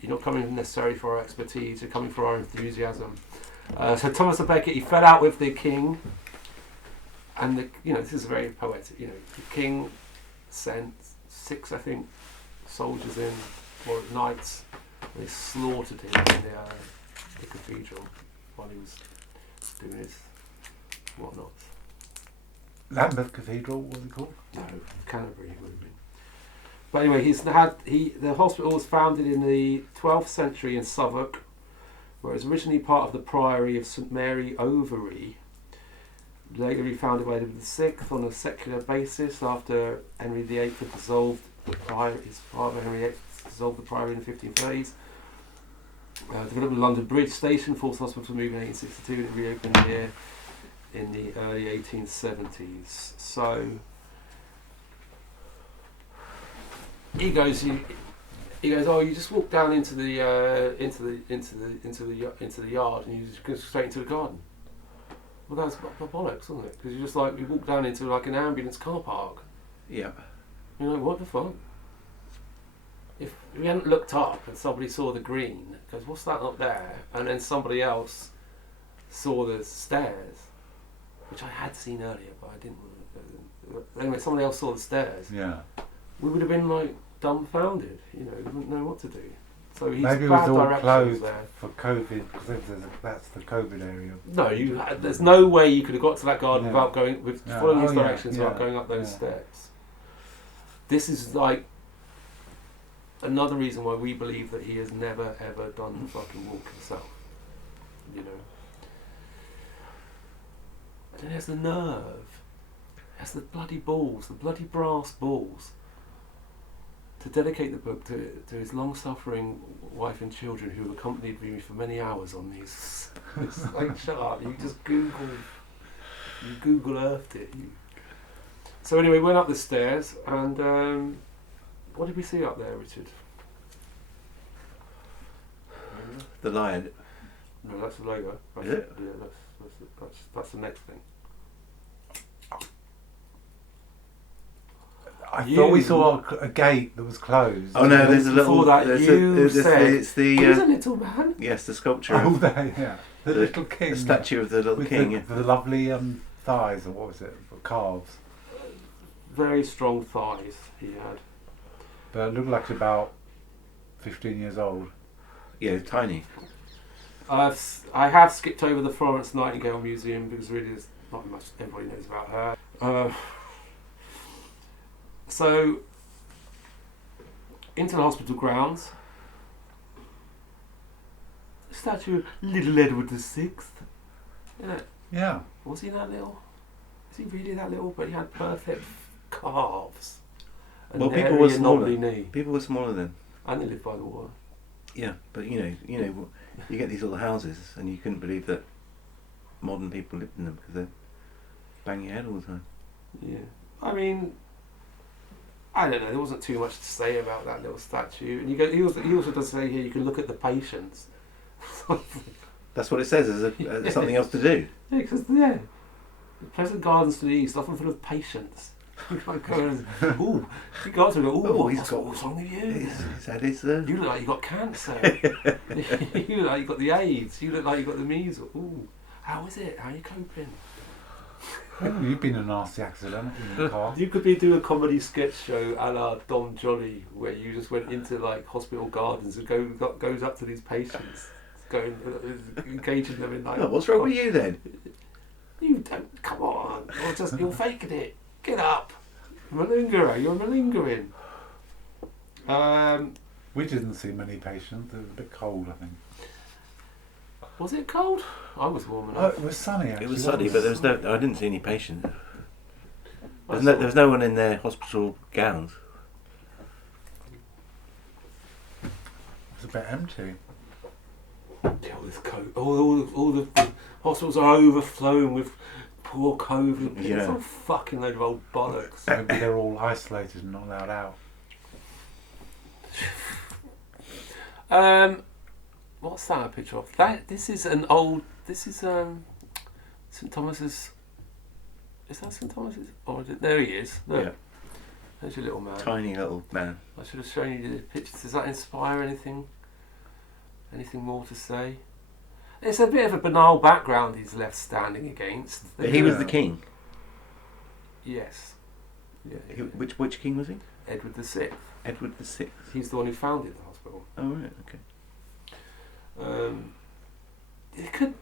you're not coming necessarily for our expertise, you're coming for our enthusiasm. So Thomas of Becket, he fell out with the king, and you know, this is very poetic. You know, the king sent 6, I think, soldiers in, or knights, and they slaughtered him in the cathedral while he was doing his whatnot. Lambeth Cathedral, what was it called? No, Canterbury would have been. But anyway, the hospital was founded in the 12th century in Southwark, where it was originally part of the Priory of St Mary Overy. Later refounded by Edward VI on a secular basis after Henry VIII had dissolved the priory. His father Henry VIII dissolved the priory in the 1530s. Development of London Bridge Station, forced hospital to move in 1862, and it reopened here in the early 1870s. So he goes, oh, you just walk down into the yard, and you just go straight into the garden. Well, that's bollocks, wasn't it? Because you walk down into like an ambulance car park. Yeah. You're like, what the fuck? If we hadn't looked up and somebody saw the green, goes, what's that up there? And then somebody else saw the stairs, which I had seen earlier, but I didn't. Anyway, somebody else saw the stairs. Yeah. We would have been like dumbfounded, you know, we wouldn't know what to do. So he's Maybe it bad was all directions closed there. for COVID because that's the COVID area. No, there's no way you could have got to that garden Yeah. without following these Oh, yeah, directions without yeah, going up those yeah. steps. This is like another reason why we believe that he has never ever done the fucking walk himself. You know. And then there's the nerve. There's the bloody balls, the bloody brass balls, to dedicate the book to his long-suffering wife and children who have accompanied me for many hours on these. It's like, shut up, you just Google Earthed it. So anyway, we went up the stairs, and what did we see up there, Richard? The lion. No, that's the logo. Is it? Yeah, that's the next thing. I You- thought we saw a gate that was closed. Oh no, there's a little. Before that, you said, it's the He's a little man. yes, the sculpture Oh, of there, yeah. The little king. the statue of the little with king. the lovely thighs, or what was it? Calves. Very strong thighs he had. But it looked like about 15 years old. Yeah, tiny. I have skipped over the Florence Nightingale Museum because really there's not much everybody knows about her. So, into the hospital grounds, the statue of little Edward VI. You know, Yeah. was he that little? Is he really that little? But he had perfect calves. And Well, people hairy were and knobbly smaller. knee. People were smaller then. And they lived by the water. Yeah, but you know, you get these little houses, and you couldn't believe that modern people lived in them because they bang your head all the time. Yeah. I mean, I don't know. There wasn't too much to say about that little statue. And he also does say here you can look at the patients. That's what it says. There's something else to do. Yeah, because the Pleasant Gardens to the east, often full of patients. You might go and, ooh, you go up to him and go, ooh, Oh, he's got- what's wrong with you? He's had his. You look like you got cancer. You look like you got the AIDS. You look like you got the measles. Ooh, how is it? How are you coping? Oh, you've been in a nasty accident in the car. You could be doing a comedy sketch show a la Dom Jolly, where you just went into like hospital gardens and goes up to these patients, engaging them in like. Oh, what's wrong with you then? You don't. Come on, you're faking it. Get up, malingerer. You're malingering. We didn't see many patients. It was a bit cold, I think. Was it cold? I was warm Oh, enough. it was sunny, actually. It was wasn't sunny, but there was no. I didn't see any patients. I There saw- was no one in their hospital gowns. It was a bit empty. Yeah, all this all the hospitals are overflowing with poor COVID. Yeah. It's all fucking load of old bollocks. Maybe they're all isolated and not allowed out. What's that a picture of? This is an old. This is St Thomas's. Is that St Thomas's? There he is. Look, Yeah, there's your little man. tiny little man. I should have shown you the pictures. Does that inspire anything? Anything more to say? It's a bit of a banal background he's left standing against. But he was the king. Yes. Yeah. Which king was he? Edward VI. Edward VI. He's the one who founded the hospital. Oh right, okay. It could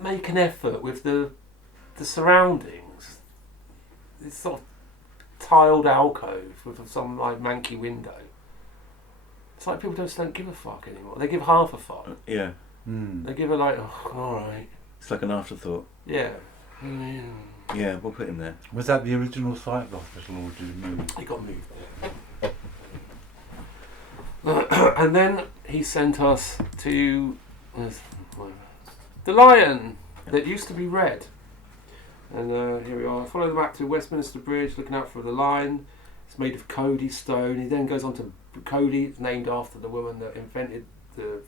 make an effort with the surroundings. This sort of tiled alcove with some like manky window. It's like people just don't give a fuck anymore. They give half a fuck. Yeah, Mm. They give a like, oh, all right, it's like an afterthought. yeah. Mm. Yeah, we'll put him there. Was that the original site of the hospital, or did it move? He got moved there. And then he sent us to the Lion that used to be red. And here we are. Follow the back to Westminster Bridge, looking out for the Lion. It's made of Cody stone. He then goes on to Cody. It's named after the woman that invented the.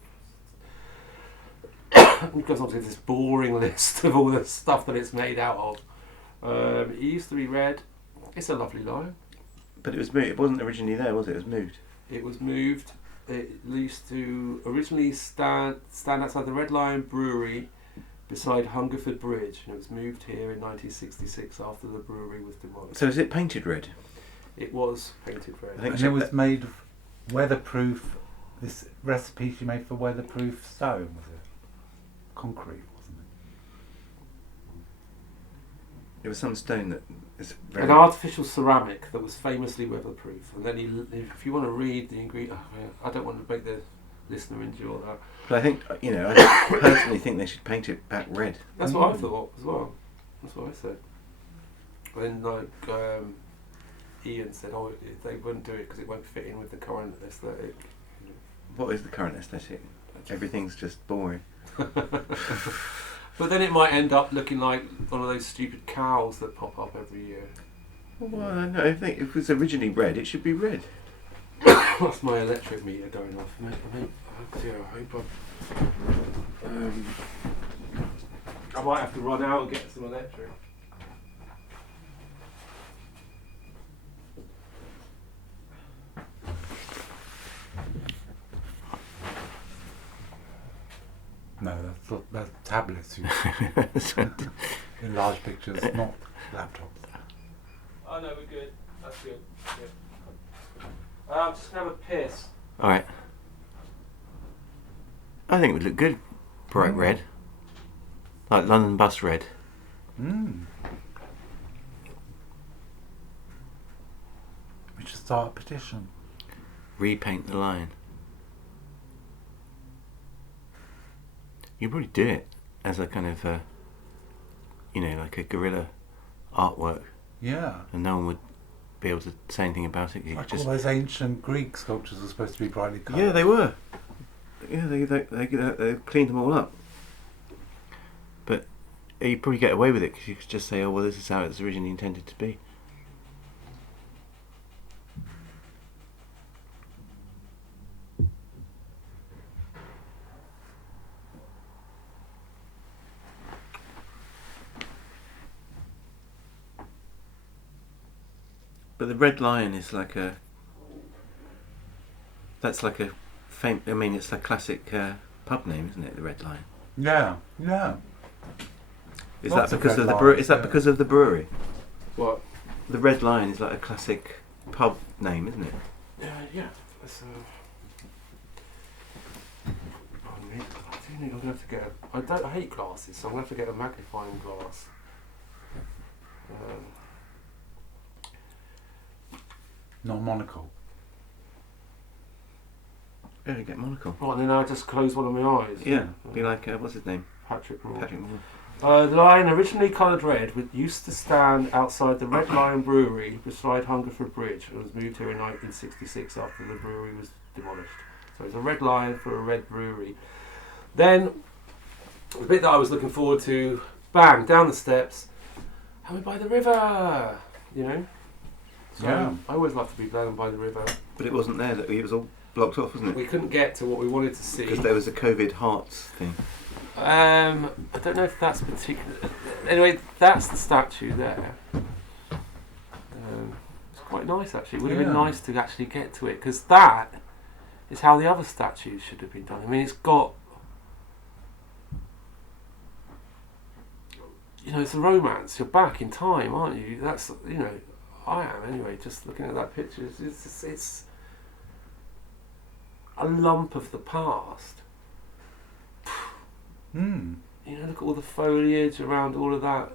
He goes on to this boring list of all the stuff that it's made out of. It used to be red. It's a lovely lion. But it was moved. It wasn't originally there, was it? It was moved. It was moved. It used to originally stand outside the Red Lion Brewery beside Hungerford Bridge, and it was moved here in 1966 after the brewery was demolished. So is it painted red? It was painted red. I think And so. it was made of weatherproof. This recipe she made for weatherproof stone, was it? Concrete, wasn't it? It was some stone that is very... An artificial ceramic that was famously weatherproof. And then if you want to read the ingredient, I don't want to make the listener endure that. But I think, I personally think they should paint it back red. That's what I thought as well. That's what I said. And then Ian said, they wouldn't do it because it won't fit in with the current aesthetic. What is the current aesthetic? Everything's just boring. But then it might end up looking like one of those stupid cows that pop up every year. Well, I know. I think if it was originally red, it should be red. That's my electric meter going off. I might have to run out and get some electric. No, that's tablets in large pictures, not laptops. Oh no, we're good. That's good. I'm just gonna have a piss. Alright. I think it would look good. Bright red. Like London bus red. We should start a petition. Repaint the line. You probably do it as a kind of, like a guerrilla artwork, Yeah. and no one would be able to say anything about it. You Like could just... all those ancient Greek sculptures were supposed to be brightly coloured. Yeah, they were. Yeah, they cleaned them all up. But you'd probably get away with it because you could just say, oh, well, this is how it's originally intended to be. But the Red Lion is like a... That's like a... it's a classic pub name, isn't it? The Red Lion. Yeah, yeah. Is Lots that of because Red of the Lions, Is that yeah. because of the brewery? What? The Red Lion is like a classic pub name, isn't it? Yeah. That's, pardon me. I do think I'm gonna have to get. I hate glasses, so I'm gonna have to get a magnifying glass. Not monocle. Yeah, you get monocle. Right, and then I just close one of my eyes. Yeah, be like what's his name? Patrick Moore. Patrick Moore. The lion, originally coloured red, used to stand outside the Red Lion Brewery beside Hungerford Bridge and was moved here in 1966 after the brewery was demolished. So it's a red lion for a red brewery. Then, the bit that I was looking forward to, bang, down the steps, and we're by the river, So Yeah. I always love to be down by the river. But it wasn't there. It was all blocked off, wasn't it? We couldn't get to what we wanted to see. Because there was a COVID hearts thing. I don't know if that's particular. Anyway, that's the statue there. It's quite nice actually. It would have been Yeah. nice to actually get to it because that is how the other statues should have been done. I mean, it's got, it's a romance. You're back in time, aren't you? That's I am anyway. Just looking at that picture, it's a lump of the past. Look at all the foliage around all of that. Do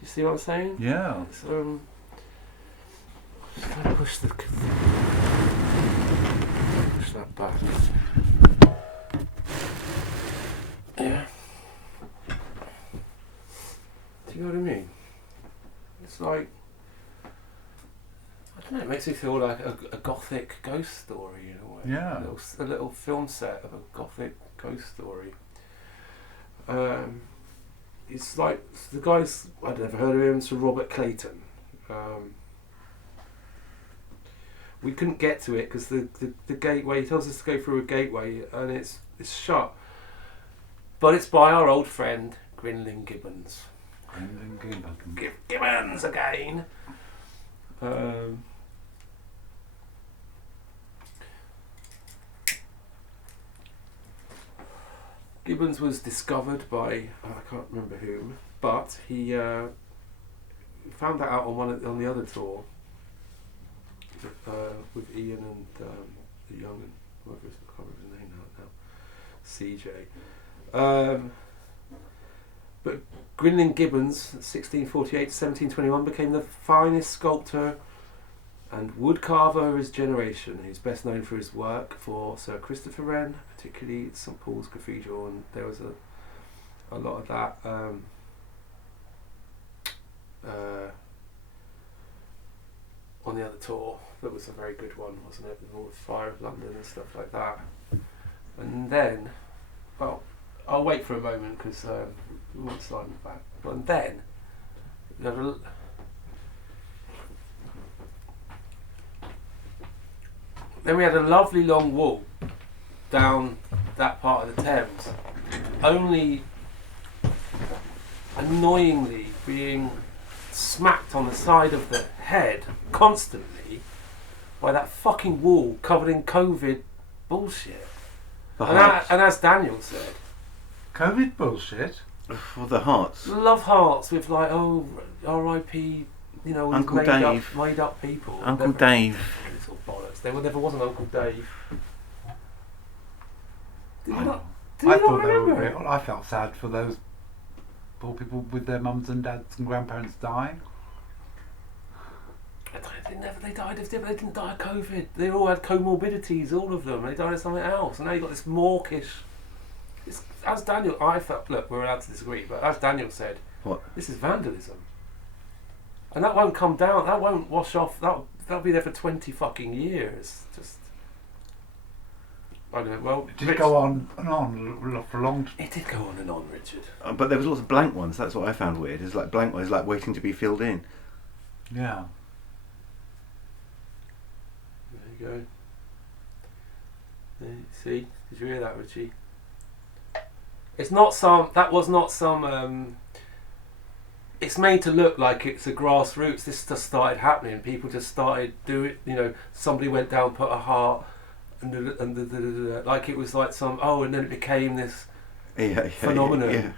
you see what I'm saying? Yeah. It's, just trying to push that back. Yeah. Do you know what I mean? It's like, I don't know, it makes me feel like a gothic ghost story in a way. Yeah. A little film set of a gothic ghost story. It's like the guy's, I'd never heard of him, Sir Robert Clayton. We couldn't get to it because the gateway, he tells us to go through a gateway and it's shut. But it's by our old friend Grinling Gibbons. Gibbons again. Gibbons was discovered by I can't remember whom, but he found that out on the other tour with Ian and the young, whoever I can't remember his name now. CJ. But Grinling Gibbons, 1648 to 1721, became the finest sculptor and woodcarver of his generation. He's best known for his work for Sir Christopher Wren, particularly at St Paul's Cathedral, and there was a lot of that. On the other tour, that was a very good one, wasn't it? With all the Fire of London and stuff like that. And then, well, I'll wait for a moment because we won't slide back. And then, we had a lovely long walk down that part of the Thames, only annoyingly being smacked on the side of the head constantly by that fucking wall covered in COVID bullshit. And as Daniel said, COVID bullshit. For the hearts. love hearts with like, oh, R.I.P. You know, all these Uncle made Dave. up people. Uncle Dave. It's all bollocks. There never was an Uncle Dave. Did you not? Did I you not thought they were remember? real. I felt sad for those poor people with their mums and dads and grandparents dying. They died of. They didn't die of COVID. They all had comorbidities. All of them. They died of something else. And now you have got this mawkish. As Daniel, I felt. Look, we're allowed to disagree, but as Daniel said, What? this is vandalism, and that won't come down. That won't wash off. That'll be there for 20 fucking years. Just. I don't know. Well, Did it go on and on for a long time? It did go on and on, Richard. But there was lots of blank ones. That's what I found weird. It's like blank ones, like waiting to be filled in. Yeah. There you go. See? Did you hear that, Richie? It's not some. That was not some. It's made to look like it's a grassroots. This just started happening. People just started doing. You know, somebody went down, put a heart, and like it was like some. Oh, and then it became this phenomenon. Yeah.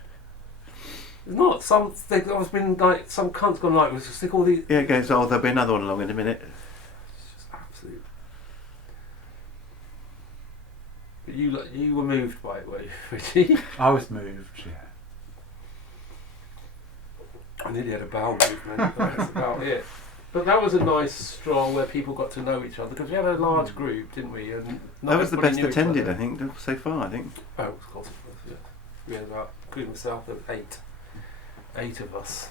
It's not some. There's been like some cunt's gone like, let's just stick all these. Yeah, it goes, oh, there'll be another one along in a minute. It's just absolute. But you were moved by it, were you, Richie? I was moved, yeah. I nearly had a bowel movement, but that's about it. But that was a nice stroll where people got to know each other, because we had a large group, didn't we? And That was the everybody best knew each attended, other. I think, so far, I think. Oh, of course it was, yeah. We had about, including myself, there were eight of us.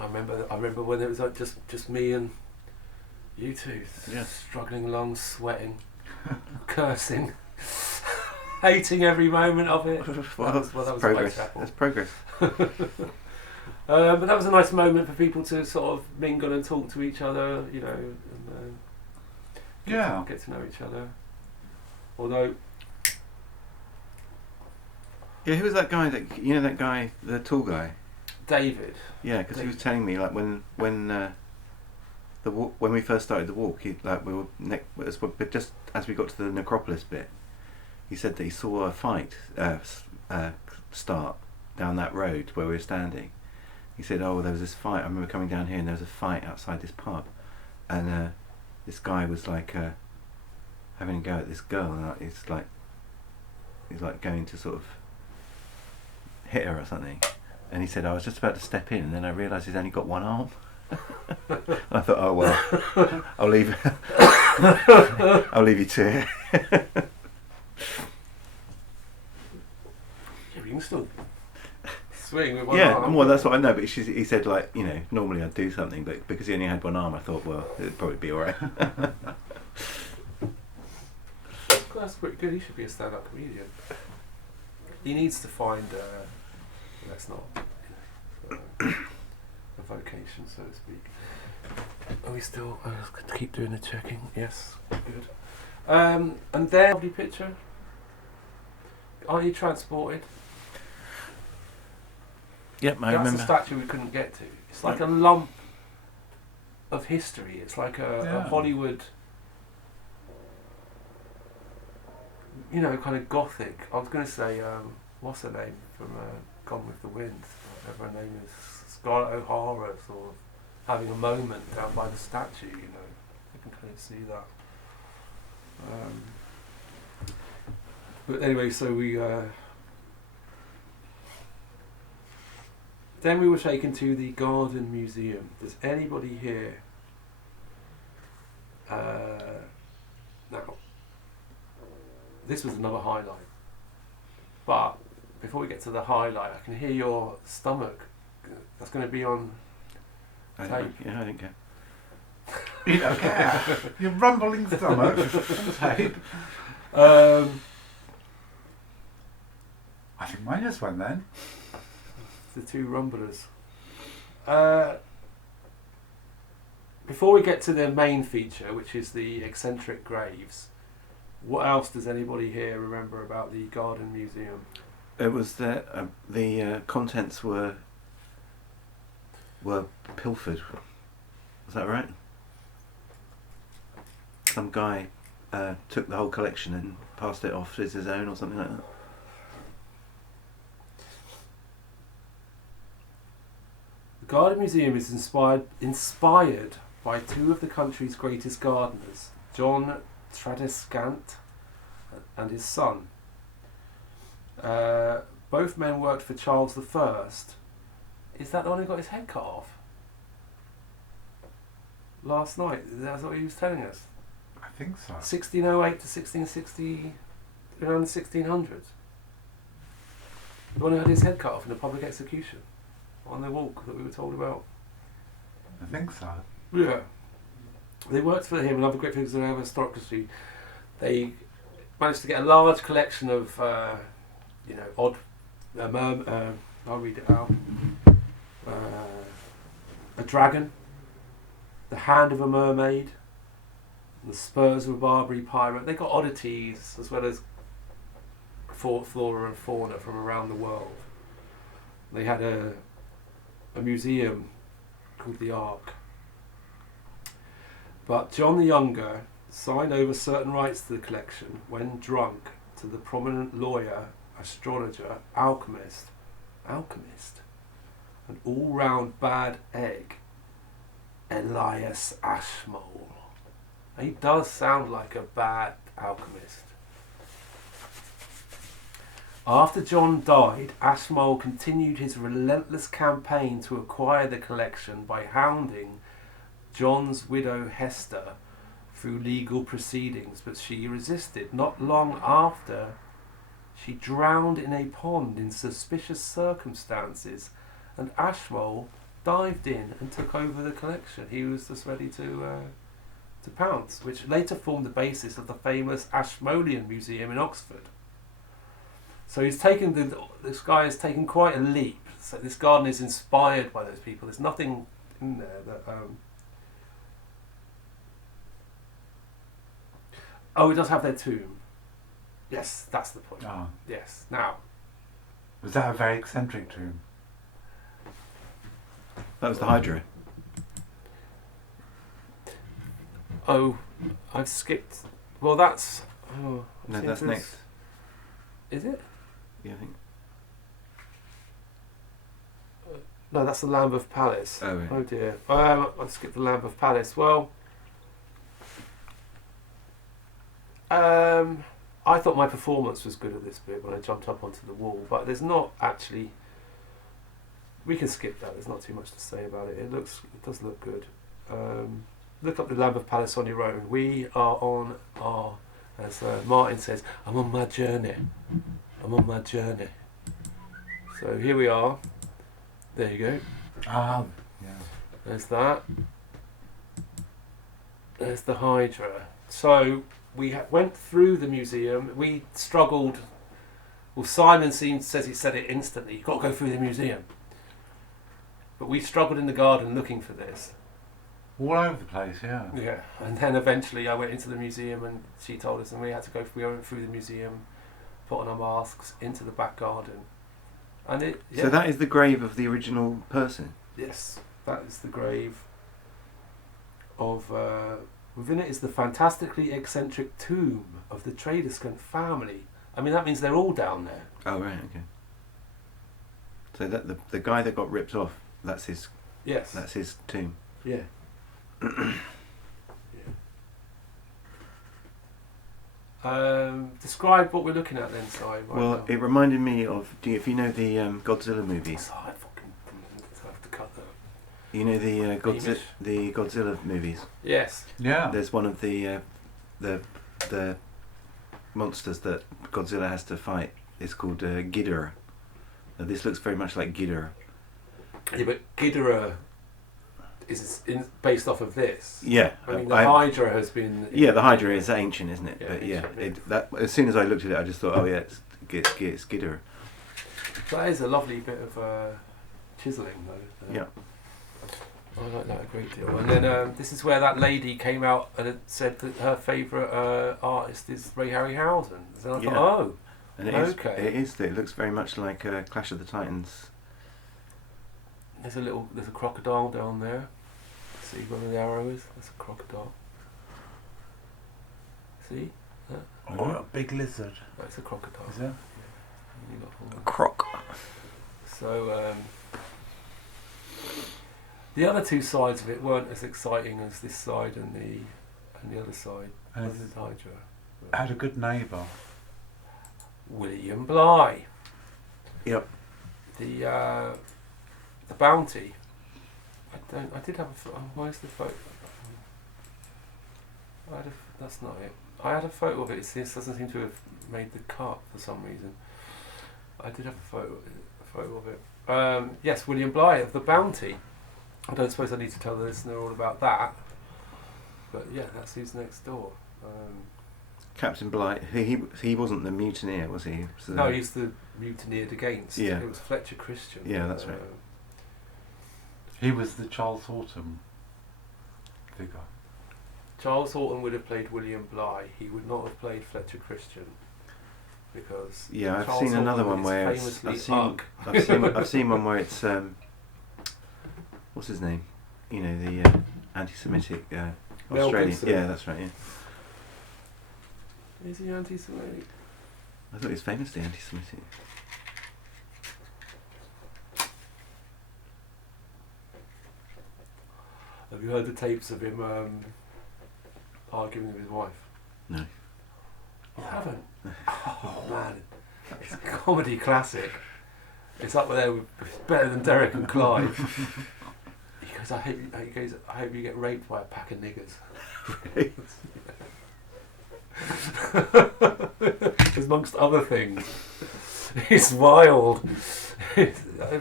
I remember when it was like just me and you two, Yeah. struggling along, sweating, cursing, hating every moment of it. Well, that was progress. Whitechapel. That's progress. But that was a nice moment for people to sort of mingle and talk to each other, you know, and get to know each other. Although, Yeah, who was that guy? That guy, the tall guy. David, Yeah, because he was telling me like when we first started the walk, just as we got to the necropolis bit, he said that he saw a fight start down that road where we were standing. He said, "Oh, there was this fight. I remember coming down here, and there was a fight outside this pub, and this guy was like having a go at this girl, and he's like going to sort of hit her or something." And he said, "I was just about to step in, and then I realised he's only got one arm." I thought, "Oh well, I'll leave you to it." yeah, you can still swing with one Yeah, arm. well, that's what I know. But he said, like, you know, normally I'd do something, but because he only had one arm, I thought, well, it'd probably be all right. That's pretty good. He should be a stand-up comedian. He needs to find. That's not a vocation, so to speak. Are we still? Keep doing the checking. Yes, good. And there, lovely picture. Are you transported? Yep, I That's remember. a statue we couldn't get to. It's like a lump of history. It's like a Hollywood you know, kind of gothic. I was going to say, what's her name from Gone with the Wind? Whatever her name is, Scarlett O'Hara, sort of having a moment down by the statue. You know, I can kind of see that. But anyway, so we. Then we were taken to the Garden Museum. Does anybody here? Now, this was another highlight. But before we get to the highlight, I can hear your stomach. That's going to be on tape. I don't care. You don't care. Your rumbling stomach. on tape. I think mine just went then. The two rumblers. Before we get to the main feature, which is the eccentric graves, what else does anybody here remember about the Garden Museum? It was that the contents were pilfered. Was that right? Some guy took the whole collection and passed it off as his own or something like that. The Garden Museum is inspired by two of the country's greatest gardeners, John Tradescant and his son. Both men worked for Charles I. Is that the one who got his head cut off? Last night, that's what he was telling us. I think so. 1608 to 1660, around the 1600s. The one who had his head cut off in a public execution on the walk that we were told about. I think so. Yeah. They worked for him, another great figures of aristocracy. They managed to get a large collection of, odd, I'll read it out. A dragon, the hand of a mermaid, the spurs of a Barbary pirate. They got oddities as well as flora and fauna from around the world. They had a museum called the Ark. But John the Younger signed over certain rights to the collection when drunk to the prominent lawyer, astrologer, alchemist, an all-round bad egg, Elias Ashmole. He does sound like a bad alchemist. After John died, Ashmole continued his relentless campaign to acquire the collection by hounding John's widow Hester through legal proceedings, but she resisted. Not long after, she drowned in a pond in suspicious circumstances, and Ashmole dived in and took over the collection. He was just ready to pounce, which later formed the basis of the famous Ashmolean Museum in Oxford. So he's taken this guy has taken quite a leap. So this garden is inspired by those people. There's nothing in there that. Oh, it does have their tomb. Yes, that's the point. Oh. Yes. Now, Was that a very eccentric tomb? That was the Hydra. oh, I've skipped. Well, that's. Oh, No, that's next. Is it? Yeah, I think. No, that's the Lambeth Palace. Oh, yeah. Oh dear. I skipped the Lambeth Palace. Well, I thought my performance was good at this bit when I jumped up onto the wall, but there's not actually. We can skip that. There's not too much to say about it. It does look good. Look up the Lambeth Palace on your own. We are on our, as Martin says, I'm on my journey. I'm on my journey. So here we are. There you go. Yeah. There's that. There's the Hydra. So we went through the museum. We struggled. Well, Simon says he said it instantly. You've got to go through the museum. But we struggled in the garden looking for this. All over the place, yeah. Yeah. And then eventually I went into the museum and she told us, and we went through the museum, put on our masks, into the back garden. And it. Yeah. So that is the grave of the original person. Yes, that is the grave of Within it is the fantastically eccentric tomb of the Tradescant family. I mean, that means they're all down there. Oh right, okay. So that the guy that got ripped off, that's his Yes. that's his tomb. Yeah. Describe what we're looking at then, Si. Right Well, now. it reminded me of. If you know the Godzilla movies, I fucking have to cut that. you know Beamish. the Godzilla movies. Yes. Yeah. There's one of the monsters that Godzilla has to fight. It's called Ghidorah. Now, this looks very much like Ghidorah. Yeah, but Ghidorah is based off of this. Yeah, I mean, the Hydra has been. Yeah, the Hydra is ancient, isn't it? Yeah, But yeah, ancient, that as soon as I looked at it, I just thought, oh yeah, it's Ghidorah. That is a lovely bit of chiselling, though. Yeah. I like that a great deal. And then this is where that lady came out and it said that her favourite artist is Ray Harryhausen. So I Yeah. thought, oh, And Okay. it looks very much like Clash of the Titans. there's a crocodile down there. See where the arrow is? That's a crocodile. See? Or a big lizard. That's a crocodile. Is it? You got all that. Croc. So the other two sides of it weren't as exciting as this side and the other side. And Of it's the Hydra. had a good neighbour. William Bligh. Yep. The Bounty. I did have a. Where's the photo? That's not it. I had a photo of it. It doesn't seem to have made the cut for some reason. I did have a photo of it. Yes, William Bligh of the Bounty. I don't suppose I need to tell the listener all about that. But yeah, that's who's next door. Captain Bligh. He wasn't the mutineer, was he? So No, he's the mutineered against. Yeah. It was Fletcher Christian. Yeah, that's right. He was the Charles Horton figure. Charles Horton would have played William Bligh. He would not have played Fletcher Christian because Yeah, I've Charles seen another Horton one is where famously ugh. I've seen one where it's what's his name? You know, the anti-Semitic Mel Australian. Gibson. Yeah, that's right. Yeah, Is he anti-Semitic? I thought he was famously anti-Semitic. Have you heard the tapes of him arguing with his wife? No. You haven't? Oh man, it's a comedy classic. It's up there with it's better than Derek and Clive. He goes, I hope you get raped by a pack of niggers. Amongst other things. It's wild. I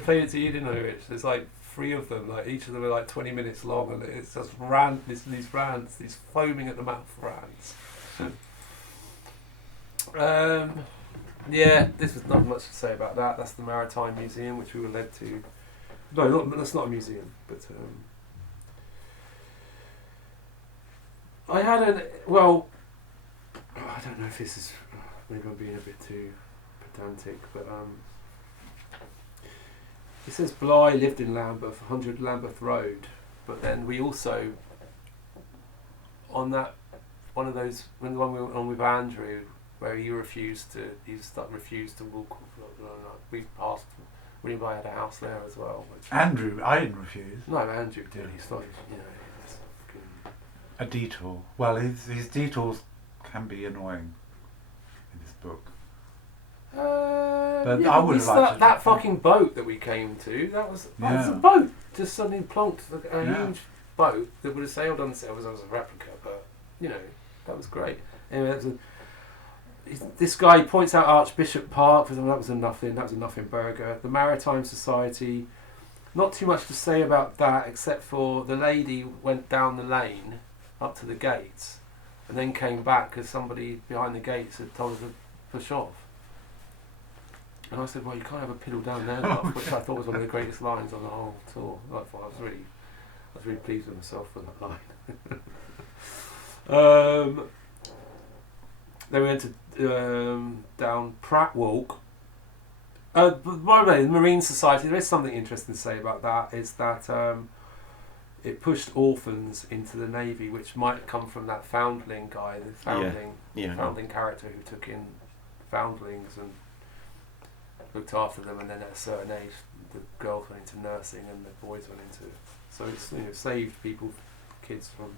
played it to you, didn't I, Rich? There's like 3 of them, like each of them are like 20 minutes long, and it's just these rants, these foaming at the mouth rants. Yeah, this was not much to say about that. That's the Maritime Museum, which we were led to. No, that's not a museum, but I had I don't know if this is maybe I'm being a bit too pedantic, but it says Bligh lived in Lambeth, 100 Lambeth Road, but then we also on that one of those when the one we went on with Andrew where he refused to walk. We passed. William Bligh had a house there as well. Andrew, I didn't refuse. No, Andrew did. He's not. You know, he's fucking. A detour. Well, his detours can be annoying in this book. But Yeah, I but would we have liked start- that fucking boat that we came to. That was a Yeah. boat. Just suddenly plonked a Yeah. huge boat that would have sailed on sails as a replica. But you know, that was great. Anyway, this guy points out Archbishop Park. That was a nothing. That was a nothing burger. The Maritime Society. Not too much to say about that, except for the lady went down the lane up to the gates, and then came back because somebody behind the gates had told her to push off. And I said, "Well, you can't have a piddle down there," which I thought was one of the greatest lines on the whole tour. I was really pleased with myself for that line. Then we went to down Pratt Walk. By the way, the Marine Society. There is something interesting to say about that. Is that it pushed orphans into the Navy, which might come from that foundling guy, the foundling character who took in foundlings and looked after them, and then at a certain age the girls went into nursing and the boys went into, so it's, you know, saved kids from,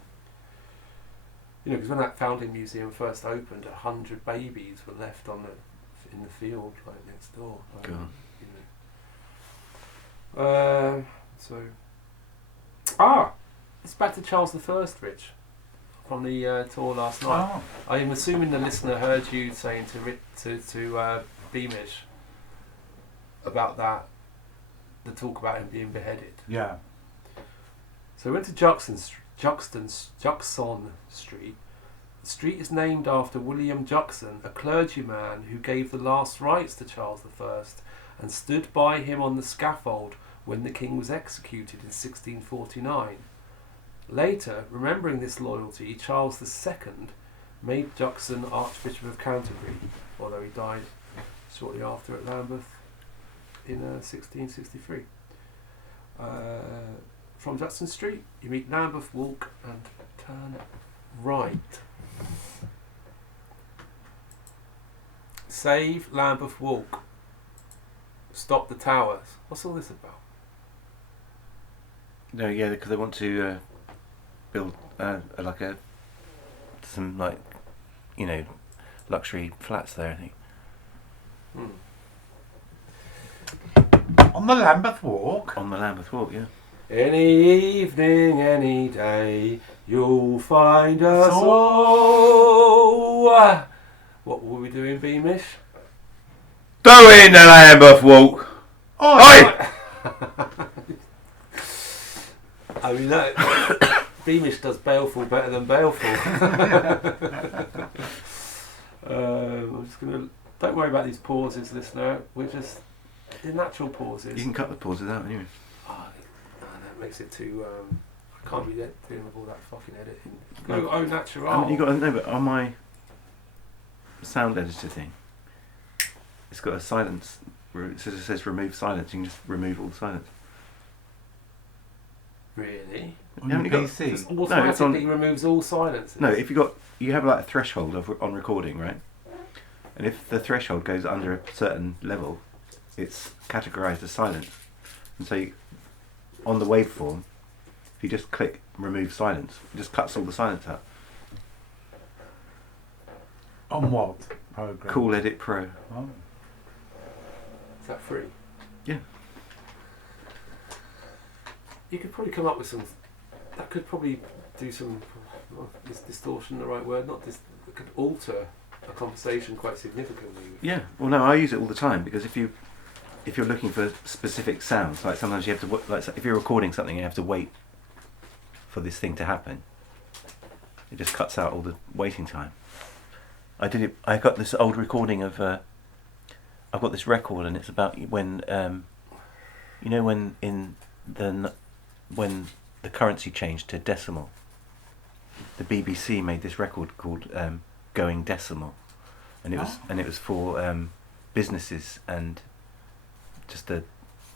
you know, because when that foundling museum first opened, 100 babies were left in the field like next door. God. You know. It's back to Charles I, Rich, from the tour last night. Oh. I am assuming the listener heard you saying to Beamish about that, the talk about him being beheaded. Yeah. So we went to Juxon Street. The street is named after William Juxon, a clergyman who gave the last rites to Charles I and stood by him on the scaffold when the king was executed in 1649. Later, remembering this loyalty, Charles II made Juxon Archbishop of Canterbury, although he died shortly after at Lambeth in 1663. From Juxon Street, you meet Lambeth Walk and turn right. Save Lambeth Walk. Stop the towers. What's all this about? No, yeah, because they want to build some luxury flats there, I think. On the Lambeth Walk. On the Lambeth Walk, yeah. Any evening, any day, you'll find us all. What were we doing, Beamish? Doing the Lambeth Walk. Oi! I mean, Beamish does Baleful better than Baleful. I'm just gonna. Don't worry about these pauses, listener. We're just the natural pauses. You can cut the pauses out anyway. That makes it too. I can't be dealing with all that fucking editing. Go natural. You got to know, but on my sound editor thing, it's got a silence. It says remove silence. You can just remove all silence. Really? On Haven't your you got- PC. Just automatically removes all silences. No, if you have like a threshold on recording, right? And if the threshold goes under a certain level, it's categorised as silent. And so on the waveform, if you just click remove silence, it just cuts all the silence out. On what program? Cool Edit Pro. Oh. Is that free? Yeah. You could probably come up with some. That could probably do some. Is distortion the right word? Not this. It could alter a conversation quite significantly. Yeah. Well, no, I use it all the time because if you're looking for specific sounds, like sometimes you have to if you're recording something, you have to wait for this thing to happen. It just cuts out all the waiting time. I got this old recording of. I've got this record, and it's about when when the currency changed to decimal. The BBC made this record called "Going Decimal," and it was for businesses and just the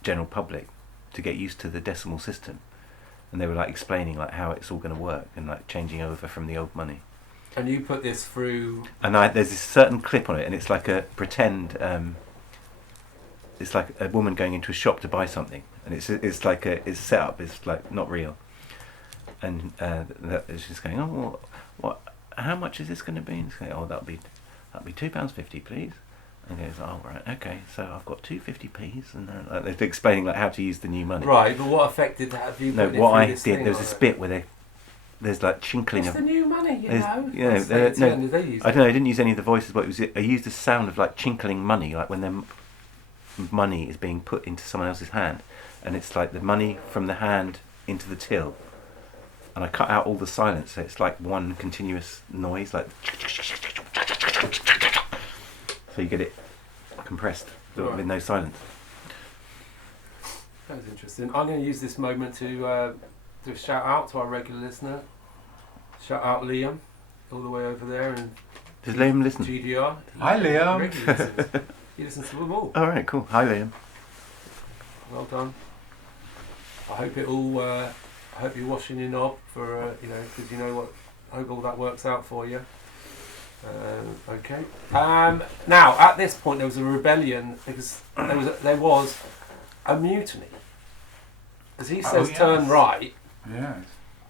general public to get used to the decimal system. And they were like explaining like how it's all going to work and like changing over from the old money. And you put this through. And there's this certain clip on it, and it's like a pretend. It's like a woman going into a shop to buy something, and it's set up. It's like not real. And it's just going, oh, well, what? How much is this going to be? And it's going, oh, that'll be £2.50, please. And he goes, oh, right, okay. So I've got 250p's, and they're explaining like how to use the new money. Right, but what effect did that have? You No, putting it what through I this did, thing there was on this it? bit where there's like chinkling It's of. the new money, you know. You know, That's no, the end, they use I it. don't know. I didn't use any of the voices, but I used the sound of like chinkling money, like when the money is being put into someone else's hand, and it's like the money from the hand into the till. And I cut out all the silence, so it's like one continuous noise, like. So you get it compressed Right. with no silence. That was interesting. I'm going to use this moment to do a shout out to our regular listener. Shout out Liam, all the way over there in Does Liam listen? GDR. Hi, Liam. He regularly listens. He listens to them all. All right, cool. Hi, Liam. Well done. I hope it all I hope you're washing your knob for, because you know what, I hope all that works out for you. Okay. Now, at this point, there was a rebellion because there was a mutiny. Because he says turn right, Yes.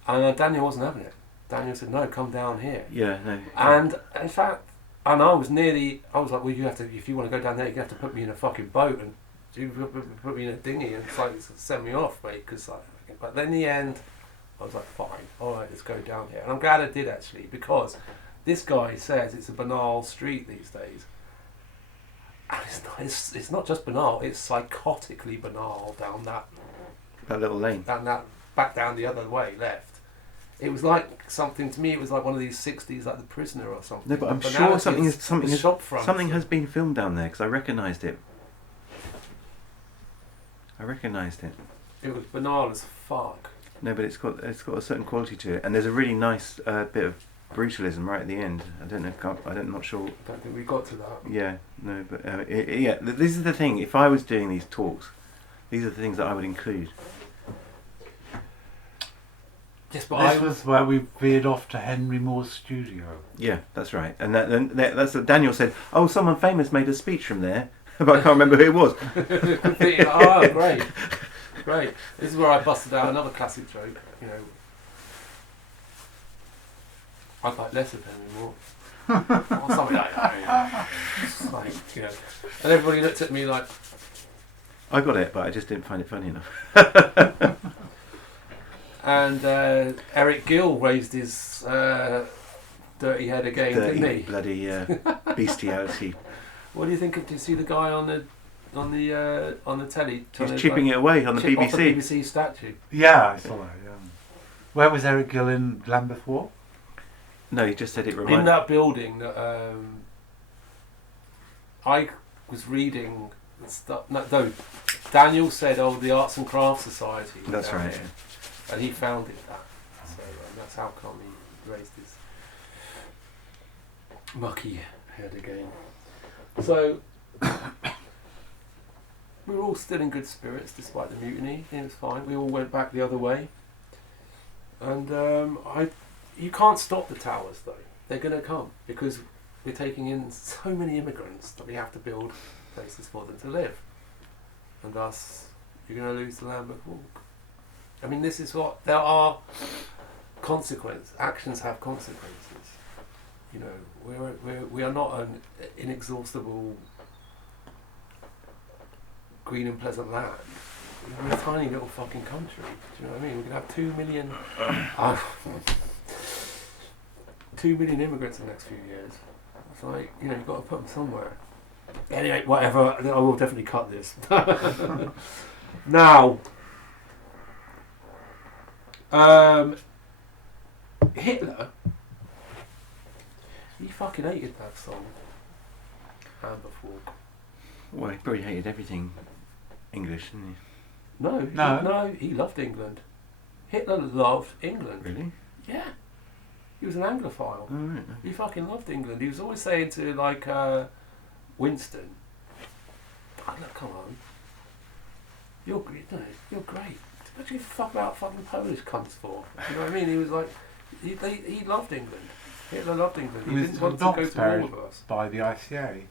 and Daniel wasn't having it. Daniel said, no, come down here. Yeah, no. And in fact, I was like, well, you have to, if you want to go down there, you have to put me in a fucking boat and you put me in a dinghy and it's like, send me off, mate. Cause but then in the end, I was like, fine, all right, let's go down here. And I'm glad I did actually, because this guy says it's a banal street these days. And it's not just banal, it's psychotically banal down that little lane. Back down the other way, left. It was like something to me. It was like one of these 60s, like The Prisoner or something. No, but I'm The sure banality something has been filmed down there because I recognised it. It was banal as fuck. No, but it's got a certain quality to it, and there's a really nice bit of brutalism right at the end. I'm not sure. I don't think we got to that. Yeah, no, but yeah. This is the thing. If I was doing these talks, these are the things that I would include. Yes, but This was where we veered off to Henry Moore's studio. Yeah, that's right. And that's what Daniel said. Oh, someone famous made a speech from there, but I can't remember who it was. Oh, great. This is where I busted out another classic joke. I'd like less of Henry Moore. Or something like that. And everybody looked at me like... I got it, but I just didn't find it funny enough. And Eric Gill raised his dirty head again, didn't he? Bloody bestiality. What do you think? Did you see the guy on the telly? He's chipping it away on the BBC. Off the BBC statue. Yeah, I saw that. Yeah. Where was Eric Gill in Lambeth Walk? No, he just said it In reminded. that building that I was reading stuff. No, Daniel said, "Oh, the Arts and Crafts Society." That's right. Here. And he founded that, so that's how come he raised his mucky head again. So we were all still in good spirits despite the mutiny. It was fine. We all went back the other way, and you can't stop the towers though. They're going to come because we're taking in so many immigrants that we have to build places for them to live, and thus you're going to lose the Lambeth Walk. I mean, this is what there are consequences. Actions have consequences. We are not an inexhaustible green and pleasant land. We're a tiny little fucking country. Do you know what I mean? We can have 2 million, 2 million immigrants in the next few years. It's like you've got to put them somewhere. Anyway, whatever. I will definitely cut this. Now. Hitler, he fucking hated that song, Lambeth Walk. Well, he probably hated everything English, didn't No, he loved England. Hitler loved England. he? Really? Yeah. He was an Anglophile. Oh, right. He fucking loved England. He was always saying to, Winston, oh, look, come on. You're great. What do you fuck about fucking Polish cunts for? You know what I mean? He was like, he loved England. Hitler loved England. He didn't want to go to war with us. By the ICA.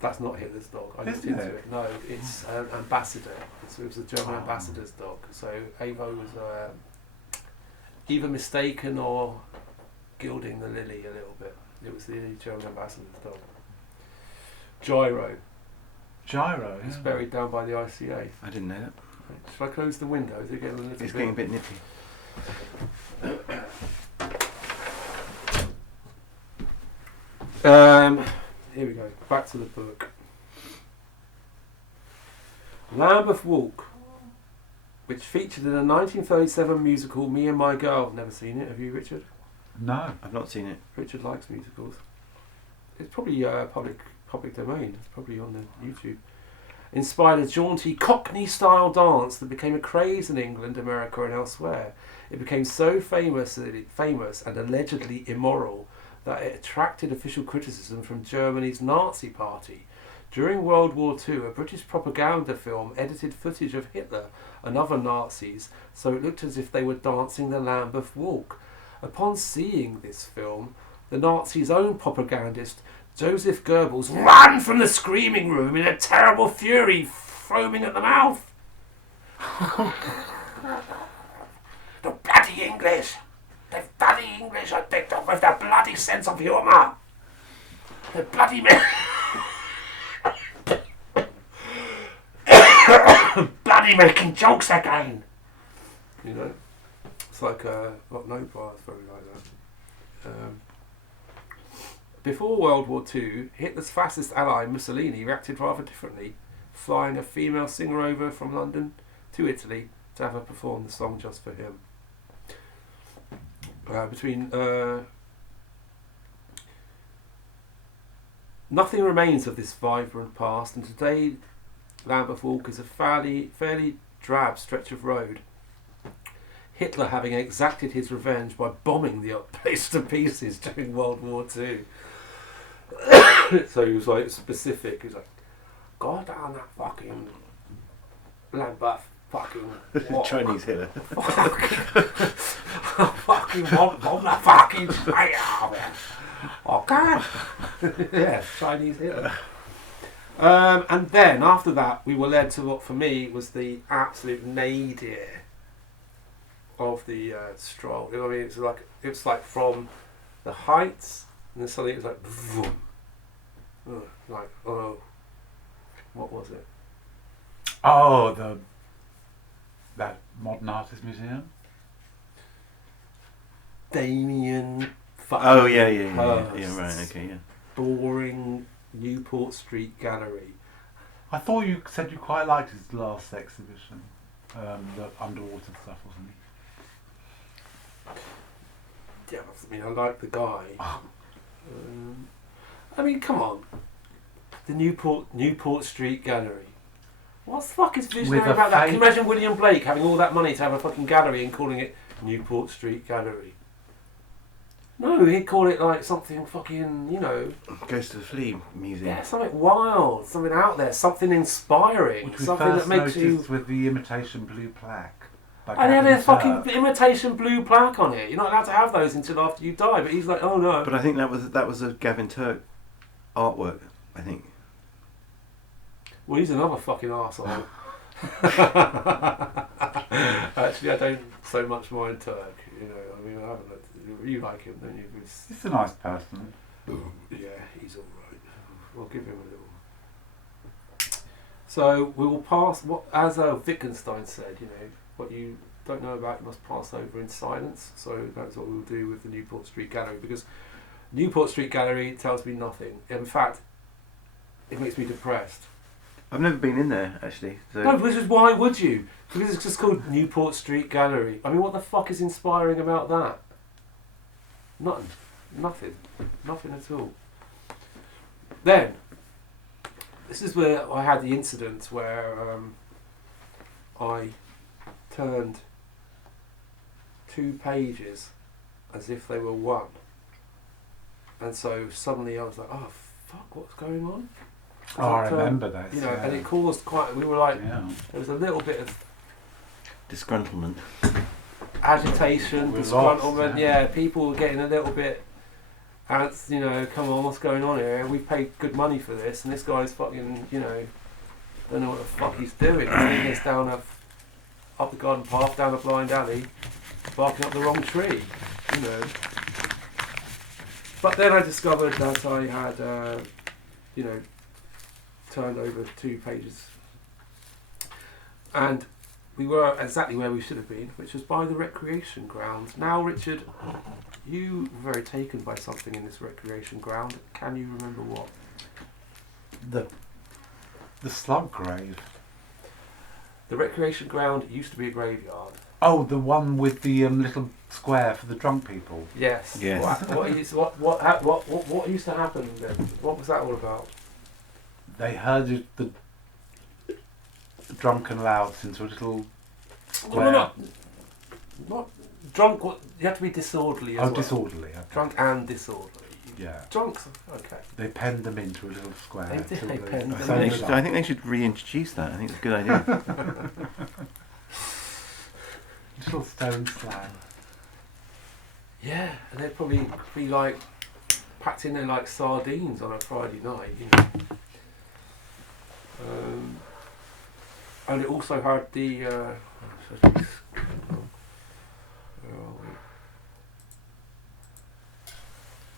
That's not Hitler's dog. I looked Isn't into it? it. No, it's an ambassador. It was a German ambassador's dog. So Avo was either mistaken or gilding the lily a little bit. It was the German ambassador's dog. Gyro. Gyro. He's Yeah. buried down by the ICA. I didn't know that. Should I close the window? Is it getting a little It's bit? getting a bit nippy. Here we go. Back to the book. Lambeth Walk, which featured in a 1937 musical, Me and My Girl. Never seen it. Have you, Richard? No. I've not seen it. Richard likes musicals. It's probably public domain. It's probably on the YouTube. Inspired a jaunty Cockney-style dance that became a craze in England, America, and elsewhere. It became so famous and allegedly immoral that it attracted official criticism from Germany's Nazi party. During World War II, a British propaganda film edited footage of Hitler and other Nazis so it looked as if they were dancing the Lambeth Walk. Upon seeing this film, the Nazis' own propagandist, Joseph Goebbels, ran from the screaming room in a terrible fury, foaming at the mouth. The bloody English! The bloody English are picked up with their bloody sense of humour! The bloody men... bloody making jokes again! You know? It's like, what no bar, it's very like that. Before World War II, Hitler's fascist ally Mussolini reacted rather differently, flying a female singer over from London to Italy to have her perform the song just for him. Nothing remains of this vibrant past, and today Lambeth Walk is a fairly drab stretch of road. Hitler having exacted his revenge by bombing the place to pieces during World War II. So he was like specific. He was like, "Go down that fucking Lambeth fucking what? Chinese Hitler. Fucking bomb that fucking okay." Yeah, Chinese Hitler. And then after that, we were led to what for me was the absolute nadir of the stroll. You know what I mean? It's like from the heights, and then suddenly it was like, vroom. Like, oh, what was it? Oh, that Modern Artist Museum. Damien. Oh yeah, right, okay, yeah. Boring Newport Street Gallery. I thought you said you quite liked his last exhibition, the underwater stuff, wasn't he? Yeah, I mean, I like the guy. I mean, come on. The Newport Street Gallery. What the fuck is visionary about that? Can you imagine William Blake having all that money to have a fucking gallery and calling it Newport Street Gallery? No, he'd call it like something fucking, you know... Goes to the Flea Museum. Yeah, something wild, something out there, something inspiring, Which we something first that makes noticed you... with the imitation blue plaque. And he had a fucking imitation blue plaque on it. You're not allowed to have those until after you die. But he's like, oh no. But I think that was a Gavin Turk artwork, I think. Well, he's another fucking arsehole. Actually, I don't so much mind Turk. You know, I mean, I haven't looked. You like him, don't you? He's a nice person. Yeah, he's all right. We'll give him a little. So we will pass. What, as Wittgenstein said, you know, what you don't know about, you must pass over in silence. So that's what we'll do with the Newport Street Gallery, because Newport Street Gallery tells me nothing. In fact, it makes me depressed. I've never been in there, actually. So. No, this is why would you? Because it's just called Newport Street Gallery. I mean, what the fuck is inspiring about that? Nothing at all. Then, this is where I had the incident where I turned 2 pages as if they were one. And so suddenly I was like, oh fuck, what's going on? Oh, I remember that. You know, and it caused quite, we were like, there was a little bit of disgruntlement. Agitation, We're disgruntlement, lost, yeah, people were getting a little bit, you know, come on, what's going on here? We paid good money for this, and this guy's fucking, you know, don't know what the fuck he's doing. He's leading us down up the garden path, down a blind alley, barking up the wrong tree, you know. But then I discovered that I had, you know, turned over 2 pages, and we were exactly where we should have been, which was by the recreation ground. Now, Richard, you were very taken by something in this recreation ground. Can you remember what? The slug grave. The recreation ground used to be a graveyard. Oh, the one with the little square for the drunk people. Yes. Yes. What used to happen then? What was that all about? They herded the drunken louds into a little square. Not drunk. You have to be disorderly as well. Disorderly. Okay. Drunk and disorderly. You Yeah. Drunks. Okay. They penned them into a little square. They did, till they penned them summed in. it up. I think they should reintroduce that. I think it's a good idea. Little stone slam. Yeah, and they'd probably be like packed in there like sardines on a Friday night, you know. And it also had the. Where are we?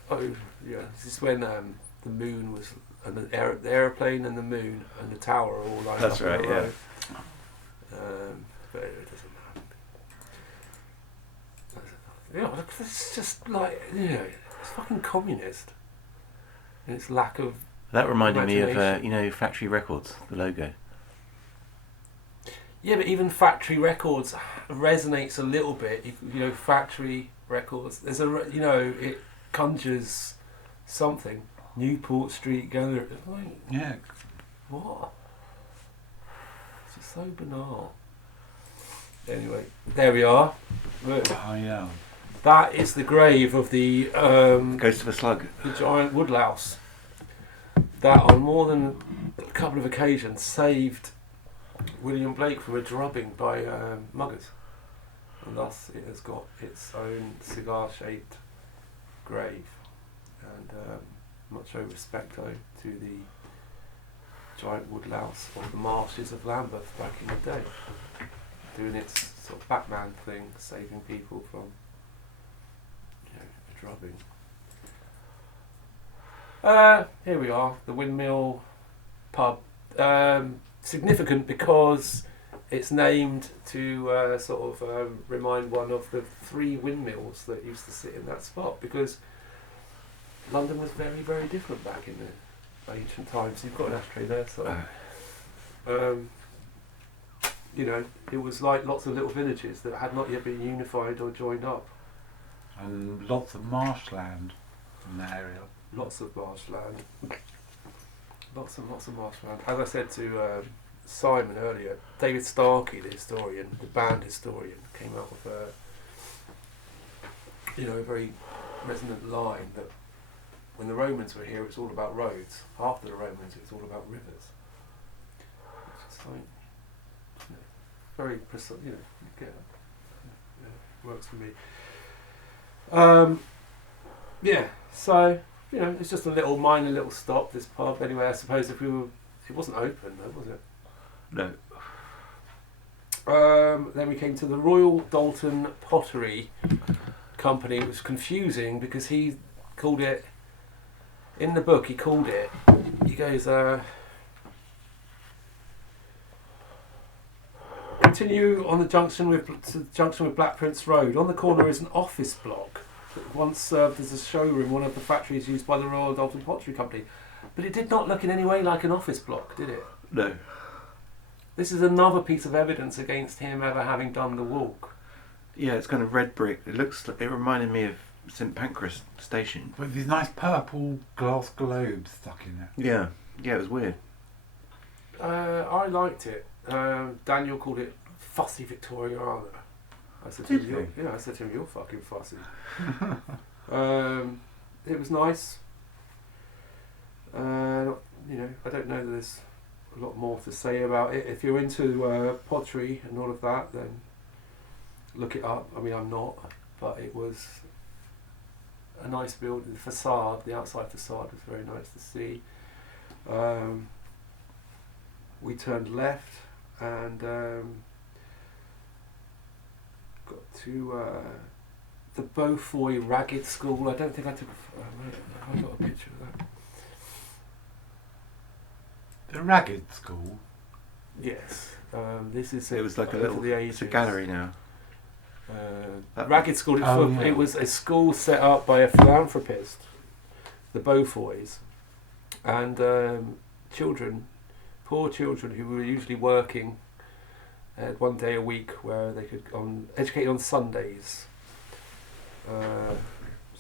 Oh yeah, this is when the moon was, and the aeroplane and the moon and the tower are all lined That's up in a right, row. But it doesn't matter. Yeah, look, it's just like, you know, it's fucking communist. And its lack of. That reminded me of, Imagination. you know, Factory Records, the logo. Yeah, but even Factory Records resonates a little bit. You know, Factory Records. There's you know, it conjures something. Newport Street Gallery. Like, Yeah. what? It's just so banal. Anyway, there we are. Look, Oh yeah. that is the grave of the Ghost of a Slug. giant woodlouse that on more than a couple of occasions saved William Blake from a drubbing by muggers, and thus it has got its own cigar-shaped grave. And much respect to the giant woodlouse of the marshes of Lambeth back in the day, doing its sort of Batman thing, saving people from, you know, a drubbing. Here we are, the Windmill pub. Significant because it's named to sort of remind one of the 3 windmills that used to sit in that spot, because London was very, very different back in the ancient times. You've got an ashtray there, so you know, it was like lots of little villages that had not yet been unified or joined up. And lots of marshland in that area. Lots of marshland. Lots and lots of marshland. As I said to Simon earlier, David Starkey, the historian, the band historian, came up with a, you know, a very resonant line that when the Romans were here, it was all about roads. After the Romans, it was all about rivers. It's just like, you know, very precise. You know, you get it. Yeah, works for me. Yeah. So, you know, it's just a little minor little stop, this pub. Anyway, I suppose if we were, it wasn't open though, was it? No. Then we came to the Royal Dalton Pottery Company. It was confusing because he called it, in the book he called it, he goes, continue on the junction with Black Prince Road. On the corner is an office block that once served as a showroom, one of the factories used by the Royal Dalton Pottery Company. But it did not look in any way like an office block, did it? No. This is another piece of evidence against him ever having done the walk. Yeah, it's kind of red brick. It reminded me of St Pancras Station. With these nice purple glass globes stuck in it. Yeah. Yeah, it was weird. I liked it. Daniel called it fussy Victoriana. I said to him, I said to him, you're fucking fussy. It was nice. You know, I don't know that there's a lot more to say about it. If you're into pottery and all of that, then look it up. I mean, I'm not, but it was a nice building. The facade, the outside facade was very nice to see. We turned left and got to the Beaufoy Ragged School. I don't think I took. I got a picture of that. The Ragged School. Yes, this is. It was like a over little. the It's a ages. gallery now. Ragged School. Yeah. It was a school set up by a philanthropist, the Beaufoys, and children, poor children who were usually working. One day a week where they could educate on Sundays. So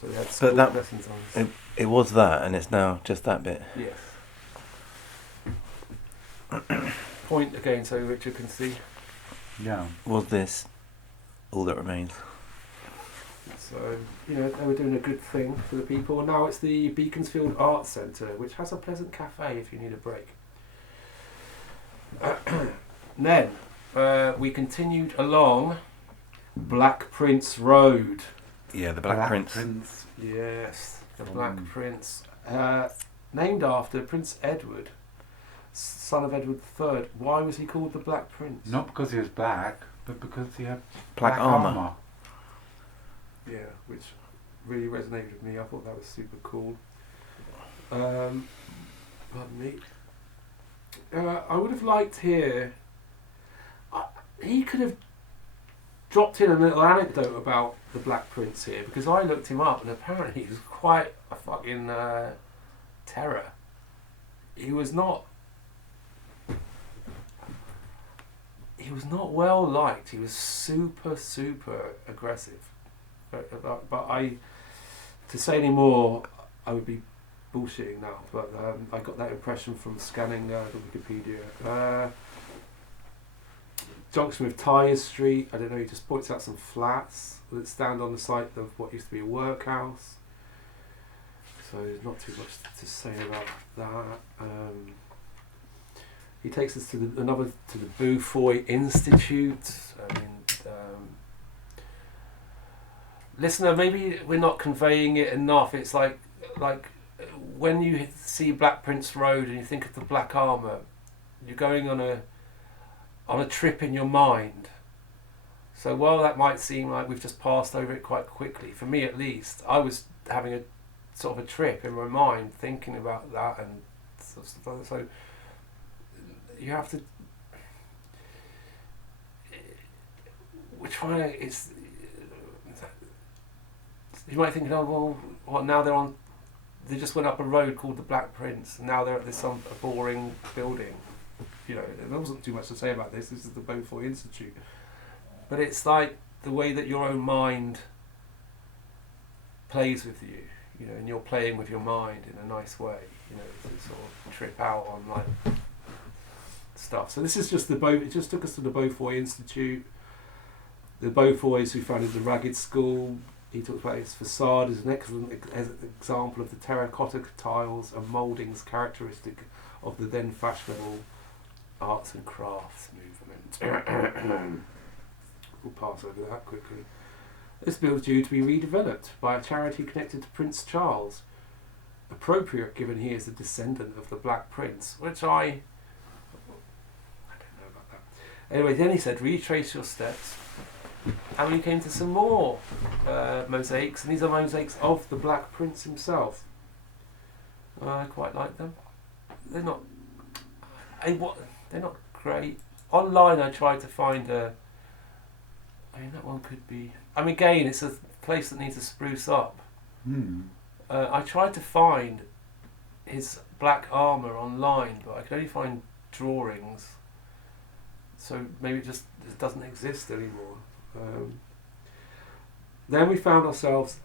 they had school lessons on. It was that, and it's now just that bit. Yes. Point again so Richard can see. Yeah. Was this all that remains? So, you know, they were doing a good thing for the people. And now it's the Beaconsfield Arts Centre, which has a pleasant cafe if you need a break. Then we continued along Black Prince Road. Yeah, the Black Prince. Yes, the Black Prince. Named after Prince Edward, son of Edward III. Why was he called the Black Prince? Not because he was black, but because he had Black armour. Yeah, which really resonated with me. I thought that was super cool. Pardon me. I would have liked here. He could have dropped in a little anecdote about the Black Prince here, because I looked him up and apparently he was quite a fucking terror. He was not well liked. He was super aggressive. But to say any more, I would be bullshitting now. But I got that impression from scanning the Wikipedia. Junction with Tyers Street. I don't know. He just points out some flats that stand on the site of what used to be a workhouse. So there's not too much to say about that. He takes us to the Beaufoy Institute. I mean, listener, maybe we're not conveying it enough. It's like when you see Black Prince Road and you think of the Black Armour, you're going on a trip in your mind. So while that might seem like we've just passed over it quite quickly, for me at least, I was having a sort of a trip in my mind thinking about that and stuff like that. So you have to. We're trying to. It's. You might think, oh well, what now they're on? They just went up a road called the Black Prince, and now they're at this a boring building. You know, there wasn't too much to say about this. This is the Beaufoy Institute, but it's like the way that your own mind plays with you. You know, and you're playing with your mind in a nice way. You know, to sort of trip out on like stuff. So this is just it just took us to the Beaufoy Institute. The Beaufoys who founded the Ragged School. He talks about its facade as an excellent example of the terracotta tiles and mouldings characteristic of the then fashionable arts and crafts movement. We'll pass over that quickly. This building is due to be redeveloped by a charity connected to Prince Charles. Appropriate given he is a descendant of the Black Prince, which I don't know about that. Anyway, then he said, retrace your steps. And we came to some more mosaics, and these are mosaics of the Black Prince himself. I quite like them. They're not. They're not great. Online, I tried to find a. I mean, that one could be. I mean, again, it's a place that needs a spruce up. I tried to find his black armour online, but I could only find drawings. So maybe it doesn't exist anymore. Then we found ourselves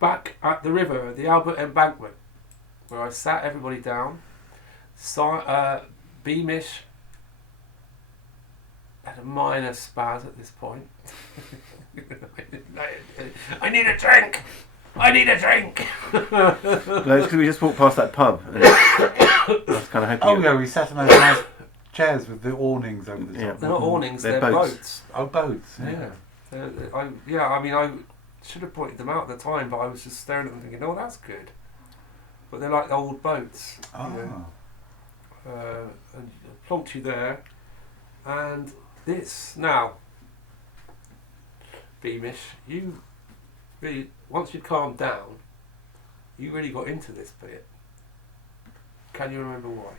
back at the river, the Albert Embankment, where I sat everybody down. Beamish had a minor spaz at this point. I need a drink! I need a drink! No, it's because we just walked past that pub. And I was kind of hoping. Oh yeah, we sat in those nice chairs with the awnings over the top. Yeah. They're not awnings, They're they're boats. boats. Oh, boats. Yeah. I mean, I should have pointed them out at the time, but I was just staring at them thinking, oh, that's good. But they're like old boats. Oh. You know? And plonked you there. And this, now, Beamish, you really, once you'd calmed down, you really got into this bit. Can you remember why?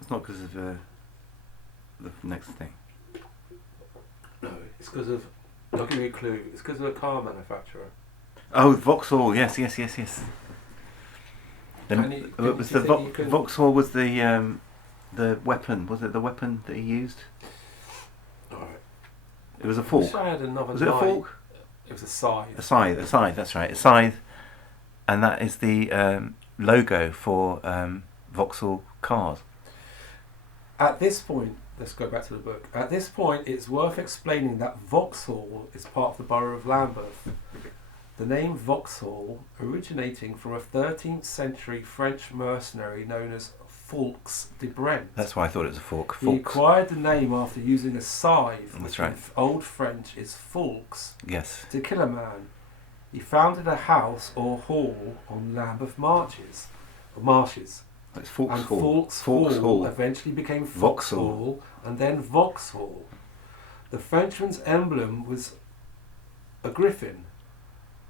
It's not because of the next thing. No, it's because of, I'll give you a clue, it's because of a car manufacturer. Oh, Vauxhall, yes. Vauxhall was the weapon. Was it the weapon that he used? Alright. It was a fork. Wish I had another Was it a night. fork? It was a scythe. A scythe, that's right. A scythe. And that is the logo for Vauxhall cars. At this point, let's go back to the book. At this point, it's worth explaining that Vauxhall is part of the borough of Lambeth. The name Vauxhall originating from a 13th century French mercenary known as Fawkes de Brent. That's why I thought it was a fork. He Forks. acquired the name after using a scythe, That's which right. in Old French is Fawkes, Yes. to kill a man. He founded a house or hall on Lambeth marshes. It's Forks And Hall. Fawkes Forks Hall Hall. eventually became Vauxhall. Vauxhall and then Vauxhall. The Frenchman's emblem was a griffin,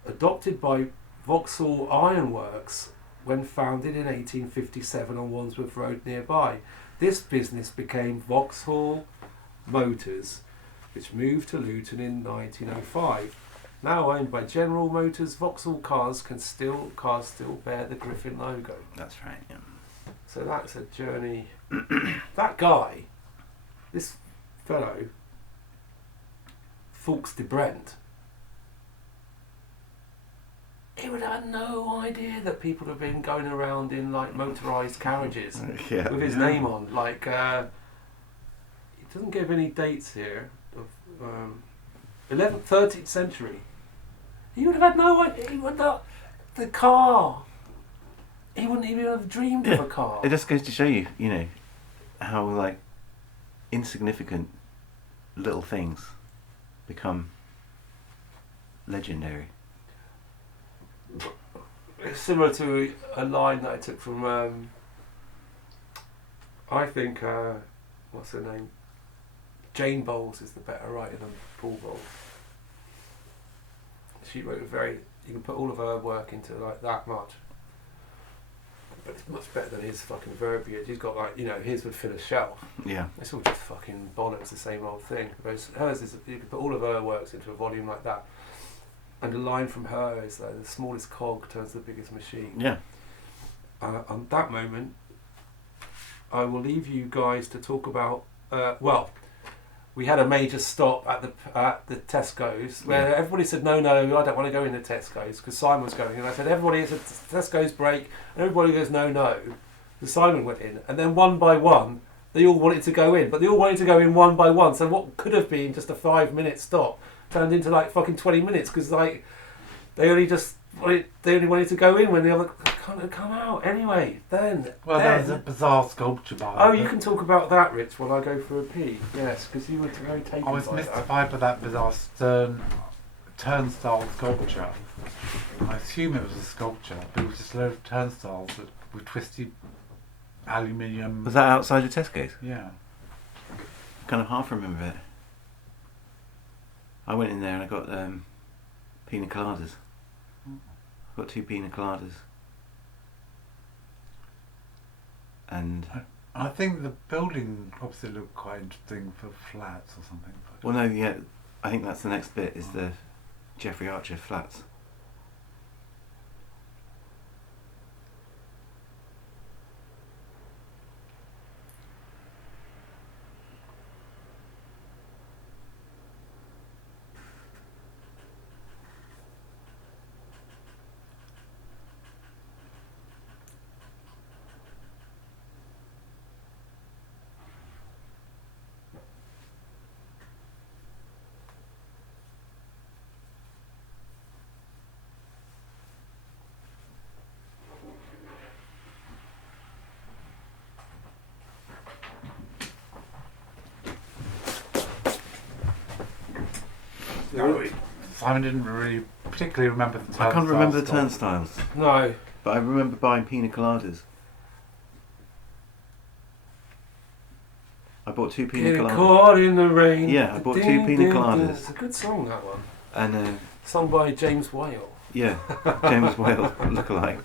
adopted by Vauxhall Ironworks when founded in 1857 on Wandsworth Road nearby. This business became Vauxhall Motors, which moved to Luton in 1905. Now owned by General Motors, Vauxhall cars still bear the Griffin logo. That's right. Yeah. So that's a journey. That guy, this fellow, Fawkes de Brent, he would have no idea that people have been going around in like motorised carriages Yeah. with his name on. Like, he doesn't give any dates here. Of 11th, 13th century. He would have had no idea. He would not. The car. He wouldn't even have dreamed of a car. It just goes to show you, you know, how like insignificant little things become legendary. It's similar to a line that I took from, I think, what's her name? Jane Bowles is the better writer than Paul Bowles. She wrote you can put all of her work into like that much. But it's much better than his fucking verbiage. He's got like, his would fill a shelf. Yeah. It's all just fucking bollocks, the same old thing. Whereas hers is, you can put all of her works into a volume like that. And a line from her is that the smallest cog turns the biggest machine. Yeah. On that moment, I will leave you guys to talk about. We had a major stop at the Tesco's where everybody said no, I don't want to go in the Tesco's because Simon was going, and I said everybody, it's a Tesco's break, and everybody goes no. So Simon went in, and then one by one they all wanted to go in, but they all wanted to go in one by one. So what could have been just a 5-minute stop turned into like fucking 20 minutes because like they only wanted to go in when the other can't come out anyway. There was a bizarre sculpture by. Oh, you can talk about that, Rich, while I go for a pee. Yes, because you were very taken I was by that. mystified by that bizarre turnstile sculpture. I assume it was a sculpture, but it was just a load of turnstiles with twisty aluminium. Was that outside the Tesco's? Yeah. I kind of half remember it. I went in there and I got pina coladas. I got 2 pina coladas. And I think the building opposite looked quite interesting for flats or something. But well, no, yeah, I think that's the next bit is the Jeffrey Archer flats. Simon didn't really particularly remember the turnstiles. I can't remember the turnstiles, No. but I remember buying pina coladas. I bought 2 pina Getting coladas. caught in the rain. Yeah, I bought 2 Ding, pina ding, coladas. ding. It's a good song, that one. And Sung by James Whale. yeah, James Whale lookalike.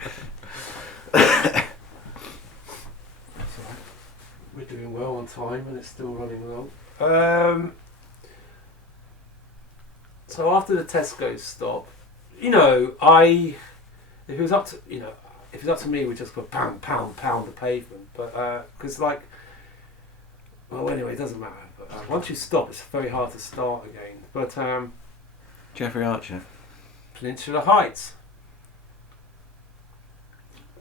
We're doing well on time and it's still running long. So after the Tesco's stop, if it was up to me, we'd just go pound the pavement. But because anyway, it doesn't matter. But once you stop, it's very hard to start again. But Jeffrey Archer. Peninsula Heights.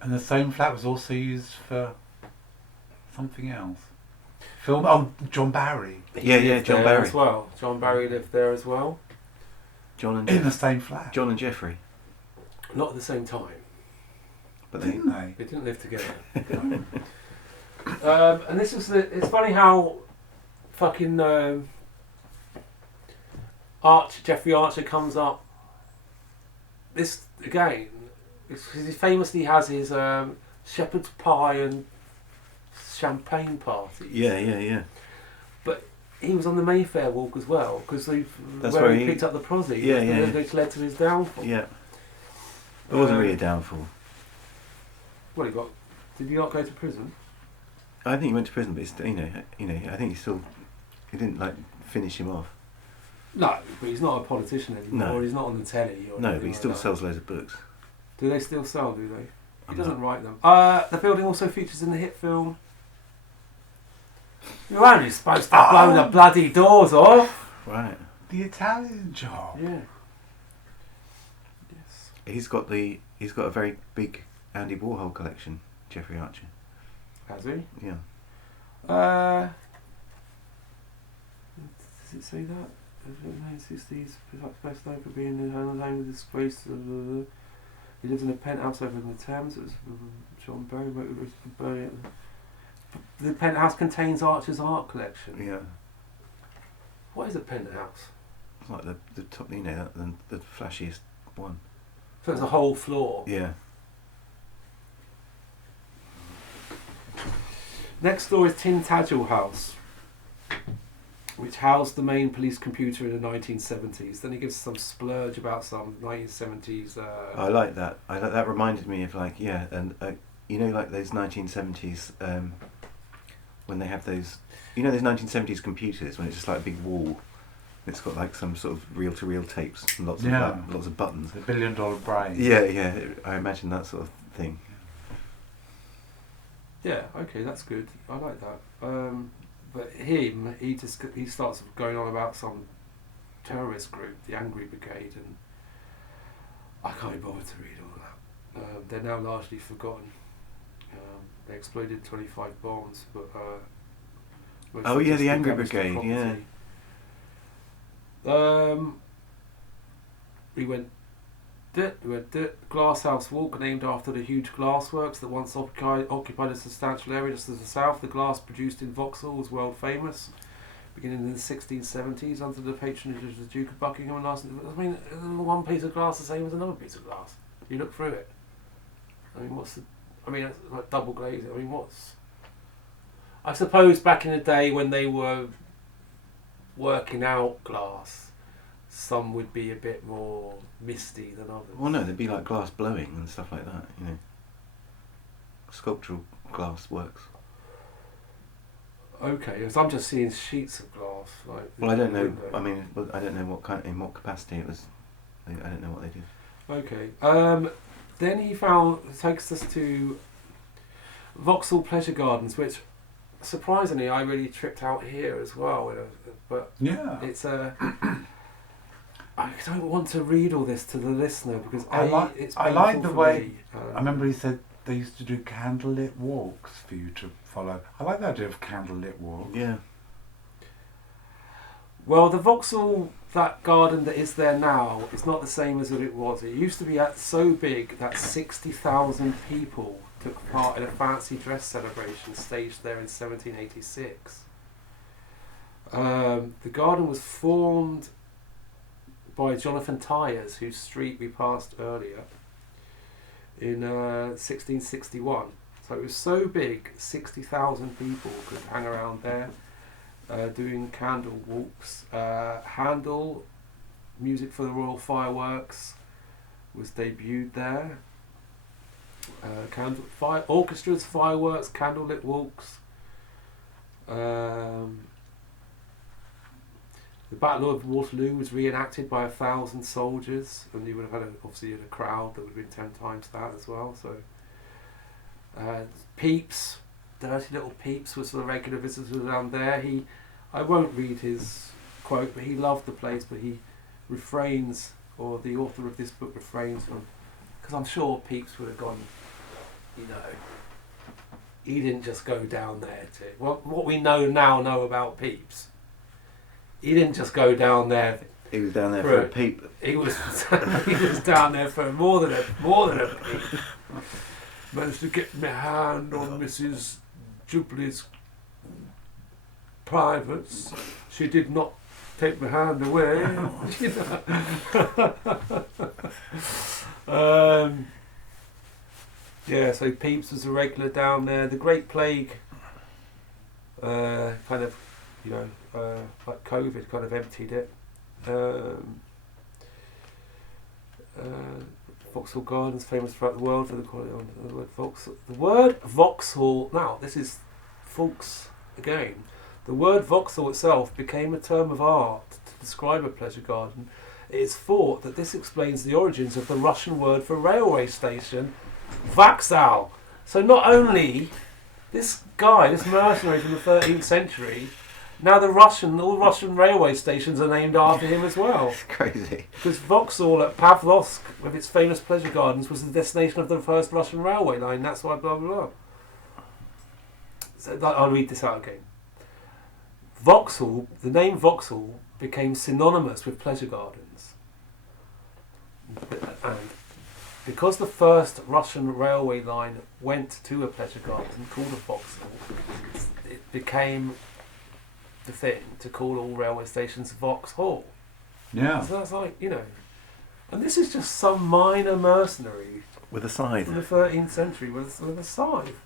And the same flat was also used for something else. film. Oh, John Barry He Yeah, lived John there Barry. as well. John Barry lived there as well. John and in the same flat. John and Jeffrey, Not at the same time. but they. Didn't they? They didn't live together. And this is it's funny how fucking Jeffrey Archer comes up. This again, because he famously has his shepherd's pie and champagne parties. Yeah. He was on the Mayfair walk as well because That's where where he he- picked up the prosy. Yeah. Which led to his downfall. Yeah. It wasn't really a downfall. What he got? Did he not go to prison? I think he went to prison, but it's, I think he didn't like finish him off. No, but he's not a politician anymore. No. He's not on the telly. Or No, anything but he like still that. sells loads of books. Do they still sell? Do they? He I'm doesn't not- write them. The building also features in the hit film. You're only supposed to blow the bloody doors off. Right. The Italian Job. Yeah. Yes. He's got a very big Andy Warhol collection, Jeffrey Archer. Has he? Yeah. Does it say that? The 1960s, perhaps best known for being in her home with disgrace. He lived in a penthouse over in the Thames. It was John Barry. The penthouse contains Archer's art collection. Yeah. What is a penthouse? It's like the top, the flashiest one. So it's a whole floor. Yeah. Next door is Tintagel House, which housed the main police computer in the 1970s. Then he gives some splurge about some 1970s. I like that. That reminded me of like like those 1970s when they have those, those 1970s computers when it's just like a big wall. It's got like some sort of reel-to-reel tapes and lots of buttons. The $1 billion brain. Yeah. I imagine that sort of thing. Yeah, okay, that's good. I like that. But he starts going on about some terrorist group, the Angry Brigade, and I can't be bothered to read all that. They're now largely forgotten. They exploded 25 bombs, but most Oh, of yeah, just the Angry damage to Brigade, property. We went Glasshouse Walk, named after the huge glassworks that once occupied a substantial area just to the south. The glass produced in Vauxhall was world famous, beginning in the 1670s under the patronage of the Duke of Buckingham. And one piece of glass the same as another piece of glass. You look through it. It's like double glazing. I suppose back in the day when they were working out glass, some would be a bit more misty than others. Well, no, there'd be like glass blowing and stuff like that. Sculptural glass works. Okay, so I'm just seeing sheets of glass. Well, I don't know. window. I mean, I don't know in what capacity it was. I don't know what they did. Okay. Then he takes us to Vauxhall Pleasure Gardens, which surprisingly I really tripped out here as well. But Yeah. it's I don't want to read all this to the listener because it's I like painful the for way. me. I remember he said they used to do candlelit walks for you to follow. I like the idea of candlelit walks. Yeah. Well, the Vauxhall, that garden that is there now, is not the same as what it was. It used to be so big that 60,000 people took part in a fancy dress celebration staged there in 1786. The garden was formed by Jonathan Tyers, whose street we passed earlier, in 1661. So it was so big, 60,000 people could hang around there. Doing candle walks. Handel, Music for the Royal Fireworks, was debuted there. Orchestras, fireworks, candlelit walks. The Battle of Waterloo was reenacted by 1,000 soldiers, and you would have had obviously a crowd that would have been 10 times that as well. So, Pepys. Dirty Little Pepys was the regular visitor around there. I won't read his quote, but he loved the place, but he refrains, or the author of this book refrains from, because I'm sure Pepys would have gone, he didn't just go down there to what we know about Pepys. He didn't just go down there. He was down there for a peep. He was he was down there for more than a peep. Managed to get my hand on Mrs. Jubilee's privates. She did not take my hand away. Yeah, so Pepys was a regular down there. The Great Plague, kind of, like COVID, kind of emptied it. Vauxhall Gardens, famous throughout the world for the quality of the word Vauxhall. The word Vauxhall, now this is Fuchs again. The word Vauxhall itself became a term of art to describe a pleasure garden. It is thought that this explains the origins of the Russian word for railway station, Vauxhall. So not only this guy, this mercenary from the 13th century, now all Russian railway stations are named after him as well. It's crazy. Because Vauxhall at Pavlovsk, with its famous pleasure gardens, was the destination of the first Russian railway line. That's why blah blah blah. So I'll read this out again. Vauxhall, the name Vauxhall became synonymous with pleasure gardens. And because the first Russian railway line went to a pleasure garden called a Vauxhall, it became the thing to call all railway stations Vauxhall. Yeah. So that's like, and this is just some minor mercenary With a scythe. from the 13th century with a scythe.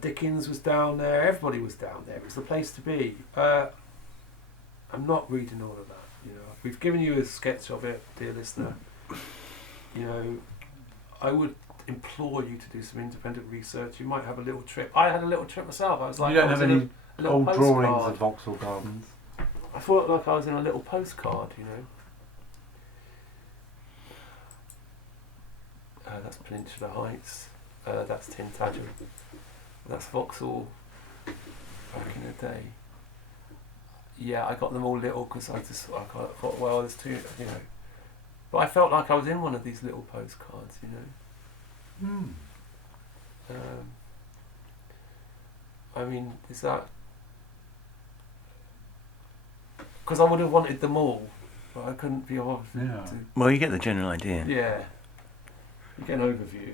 Dickens was down there. Everybody was down there. It was the place to be. I'm not reading all of that. We've given you a sketch of it, dear listener. I would implore you to do some independent research. You might have a little trip. I had a little trip myself. I was like, You don't have any a little old postcard. drawings of Vauxhall Gardens? I thought like I was in a little postcard, That's Peninsula Heights. That's Tintagel. That's Vauxhall back in the day. Yeah, I got them all little because I thought, well, there's two, But I felt like I was in one of these little postcards, I mean, is that... Because I would have wanted them all, but I couldn't be bothered to... Well, you get the general idea. Yeah. You get an overview.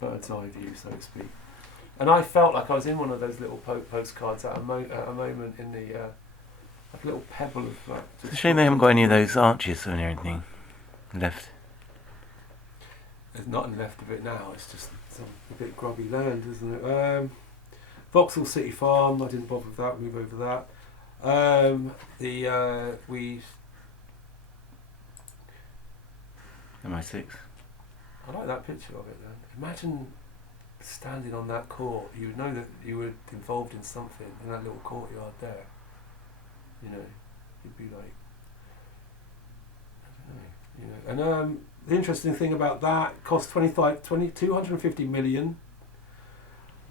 Bird's eye view, so to speak. And I felt like I was in one of those little postcards at a moment in the... like a little pebble of... It's a shame they haven't got any of those arches or anything left. There's nothing left of it now. It's just a bit grubby land, isn't it? Vauxhall City Farm. I didn't bother with that. Move over that. MI6. I like that picture of it. Then imagine standing on that court. You would know that you were involved in something in that little courtyard there. You'd be like, I don't know. And the interesting thing about that, cost 250 million.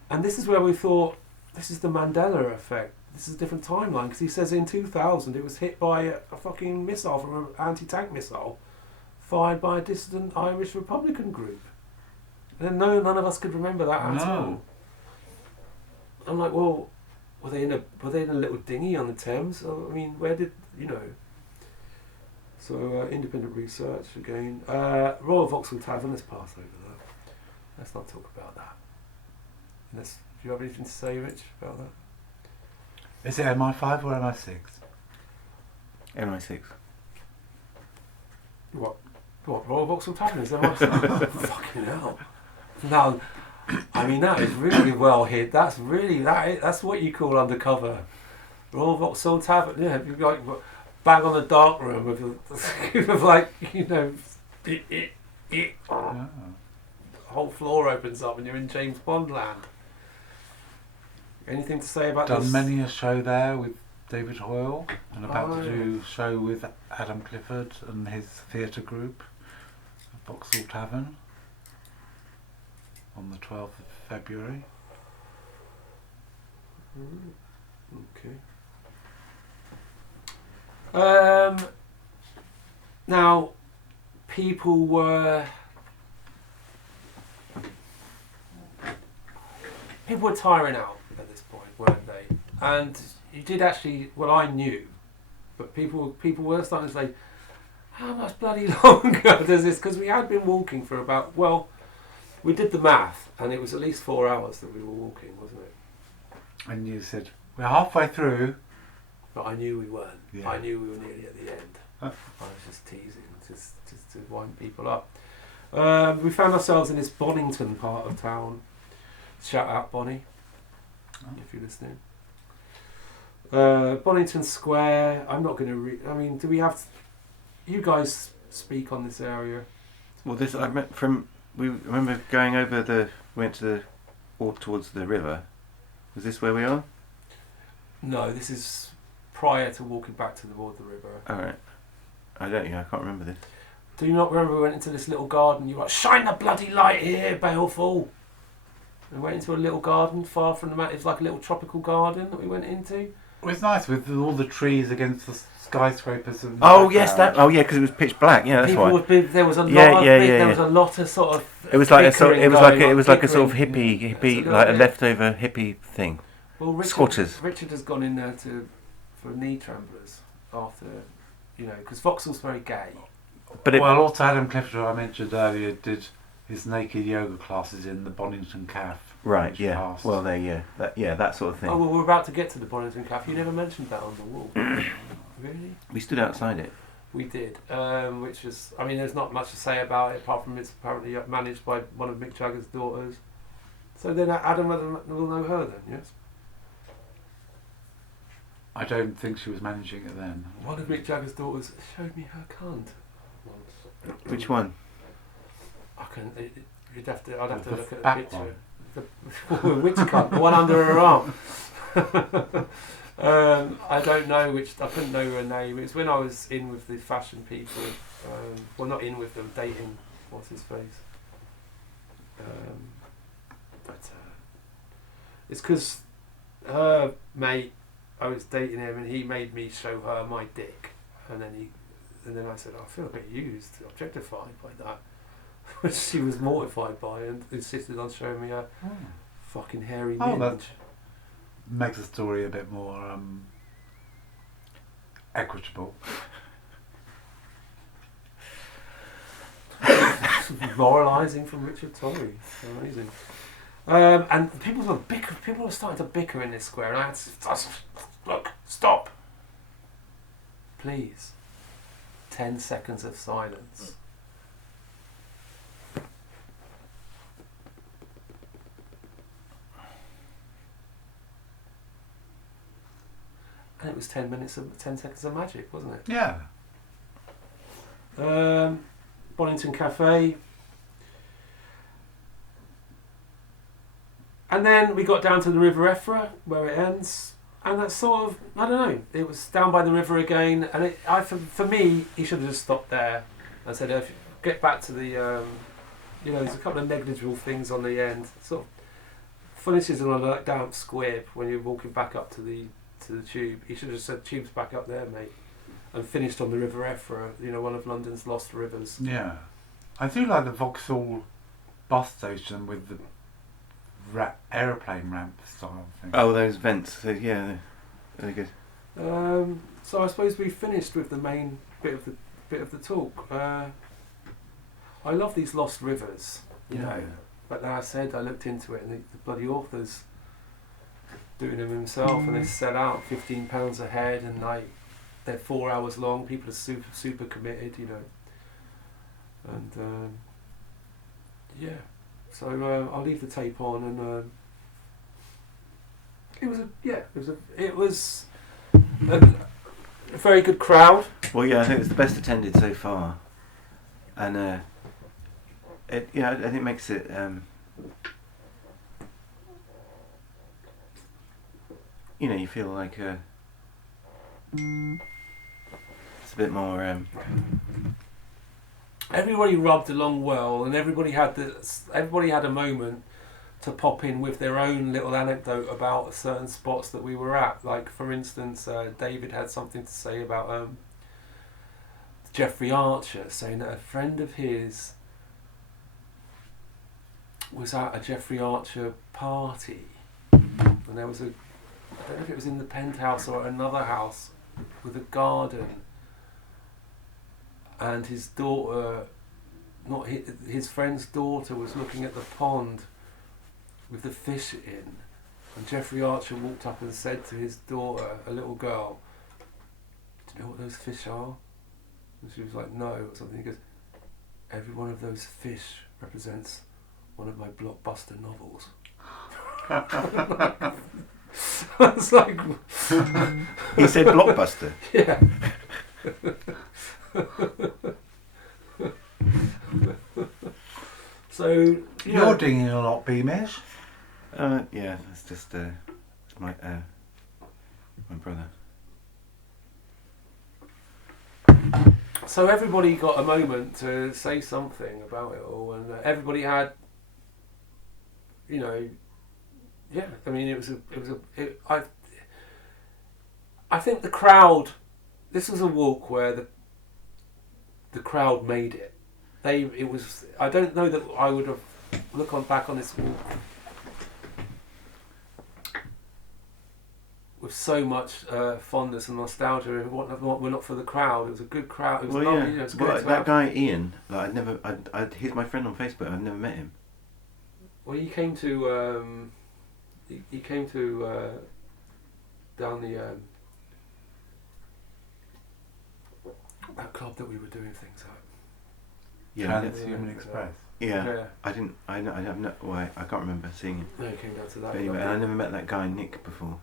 And this is where we thought, this is the Mandela effect. This is a different timeline, because he says in 2000 it was hit by a fucking missile from an anti-tank missile fired by a dissident Irish Republican group. And none of us could remember that at all. I'm like, well, were they in a little dinghy on the Thames? I mean, where did So independent research again. Royal Vauxhall Tavern. Let's pass over that. Let's not talk about that. Do you have anything to say, Rich, about that? Is it MI5 or MI6? MI6. What? Royal Vauxhall Tavern is MI6? Fucking hell. Now, I mean, that is really well hid. That's what you call undercover. Royal Vauxhall Tavern. Yeah, you like bang on the dark room with like the whole floor opens up and you're in James Bond land. Anything to say about this? Done many a show there with David Hoyle, and about to do a show with Adam Clifford and his theatre group at Vauxhall Tavern on the 12th of February. Okay. Now, people were people were tiring out at this point, weren't they? And you did actually. Well, I knew, but people were starting to say, "How much bloody longer does this?" Because we had been walking for about. Well, we did the math, and it was at least 4 hours that we were walking, wasn't it? And you said, we're halfway through. But I knew we weren't. Yeah. I knew we were nearly at the end. Huh. I was just teasing, just to wind people up. We found ourselves in this Bonington part of town. Shout out Bonnie, if you're listening. Bonington Square. I'm not going to I mean, do we have... You guys speak on this area. Well, this I met from. We remember going over went to or towards the river. Was this where we are? No, this is prior to walking back toward the river. All right. I can't remember this. Do you not remember we went into this little garden? You were like, shine the bloody light here, Baleful. We went into a little garden far from the mountain. It was like a little tropical garden that we went into. It was nice with all the trees against the skyscrapers. And Oh yes, because it was pitch black. Yeah, that's People why. would be, there was a lot of there was a lot of sort of. It was like bickering it was going like on, a sort of bickering. hippie, It's a little like a bit- leftover hippie thing. Well, Squatters. Richard has gone in there for knee tremblers after, because Vauxhall's very gay. But well, also Adam Clifford, who I mentioned earlier, did his naked yoga classes in the Bonington Cafe. right, which yeah. passed. Well, that sort of thing. Oh well, we're about to get to the Bonington Cafe. You never mentioned that on the wall. Really? We stood outside it. We did, which is, I mean, there's not much to say about it apart from it's apparently managed by one of Mick Jagger's daughters. So then Adam will know her then, yes? I don't think she was managing it then. One of Mick Jagger's daughters showed me her cunt once. Which one? I can. I'd have to The look at the back picture. Which cunt? The one under her arm. I don't know which. I couldn't know her name. It was when I was in with the fashion people. Well, not in with them, dating. What's his face? But it's because her mate. I was dating him, and he made me show her my dick, and then I said, I feel a bit used, objectified by that. Which she was mortified by and insisted on showing me her fucking hairy Oh, minge. Makes the story a bit more equitable. Moralising from Richard Torrey. Amazing. And people were starting to bicker in this square, and I had to look, stop. Please. 10 seconds of silence. And it was 10 seconds of magic, wasn't it? Yeah. Bonington Cafe. And then we got down to the River Effra, where it ends. And that's sort of, I don't know, it was down by the river again. And for me, he should have just stopped there and said, if you get back to the, there's a couple of negligible things on the end. Sort of finishes on a damp squib when you're walking back up to the tube. He should have just said, tube's back up there, mate. And finished on the River Effra, one of London's lost rivers. Yeah. I do like the Vauxhall bus station with the aeroplane ramp style thing. Oh, those vents. So, yeah, they're good. So I suppose we finished with the main bit of the talk. I love these lost rivers, you know. But then I looked into it, and the bloody author's doing them himself, and they set out £15 a head, and they're 4 hours long. People are super committed, and yeah. So I'll leave the tape on, and it was a very good crowd. Well, yeah, I think it's the best attended so far, and I think it makes it. You feel like it's a bit more. Everybody rubbed along well, and everybody had a moment to pop in with their own little anecdote about certain spots that we were at. Like, for instance, David had something to say about Jeffrey Archer, saying that a friend of his was at a Jeffrey Archer party, and there was I don't know if it was in the penthouse or another house with a garden, and his daughter, not his friend's daughter, was looking at the pond with the fish in, and Jeffrey Archer walked up and said to his daughter, a little girl, "Do you know what those fish are?" And she was like, "No," or something. He goes, "Every one of those fish represents one of my blockbuster novels." It's like, He said blockbuster. yeah. So You're dinging a lot, Beamish. Yeah, that's just my brother. So everybody got a moment to say something about it all, and everybody had, you know, yeah. I mean, I think the crowd. This was a walk where the crowd made it. It was. I don't know that I would have back on this walk with so much fondness and nostalgia. If it were not for the crowd, it was a good crowd. It was lovely. You know, it was great to that have. guy Ian, like he's my friend on Facebook. I've never met him. Well, he came to down the that club that we were doing things at. Yeah, Transhuman Express. yeah. I have no. Well, I can't remember seeing him. No, he came down to that. But anyway, and I never met that guy Nick before.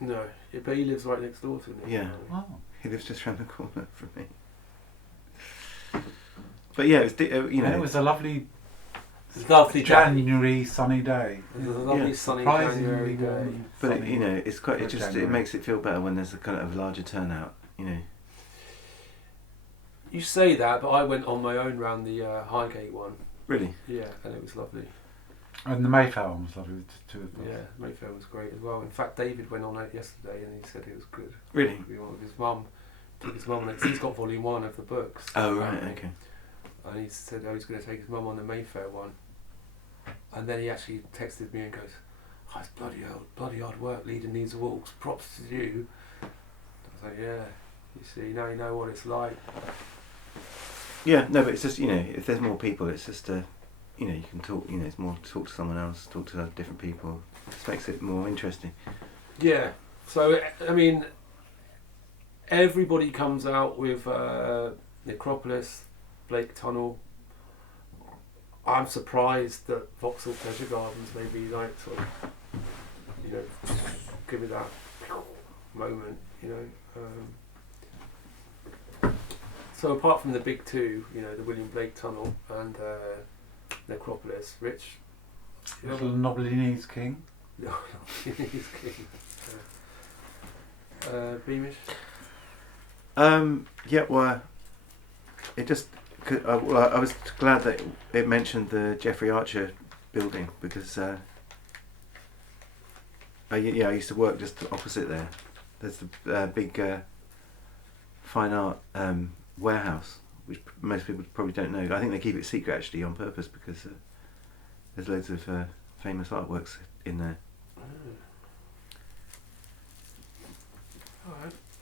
No, but he lives right next door to me. Yeah. Oh. He lives just round the corner from me. But yeah, it was a lovely It's a lovely January sunny day. It was a lovely Yeah. sunny Surprisingly January day. warm. But Sunny it's quite. for It January. makes it feel better when there's a kind of larger turnout. You say that, but I went on my own round the Highgate one. Really. Yeah, and it was lovely. And the Mayfair one was lovely with the two of us. Yeah, Mayfair was great as well. In fact, David went on it yesterday and he said it was good. Really? He went with his mum. Took his mum on it. He's got volume 1 of the books. Oh right. Okay. And he said he's going to take his mum on the Mayfair one. And then he actually texted me and goes, "Oh, it's bloody hard work leading these walks. Props to you." I was like, "Yeah, you see, now you know what it's like." Yeah. No, but it's just if there's more people, it's just you can talk. It's more talk to someone else, talk to different people. It just makes it more interesting. Yeah. So I mean, everybody comes out with Necropolis, Blake Tunnel. I'm surprised that Vauxhall Pleasure Gardens maybe like sort of, give me that moment, So apart from the big two, the William Blake Tunnel and Necropolis, Rich, Little Noblini's King. he's king. Beamish. Yeah. Well, it just. I was glad that it mentioned the Jeffrey Archer building because I used to work just opposite there. There's the big fine art warehouse, which most people probably don't know. I think they keep it secret actually on purpose because there's loads of famous artworks in there.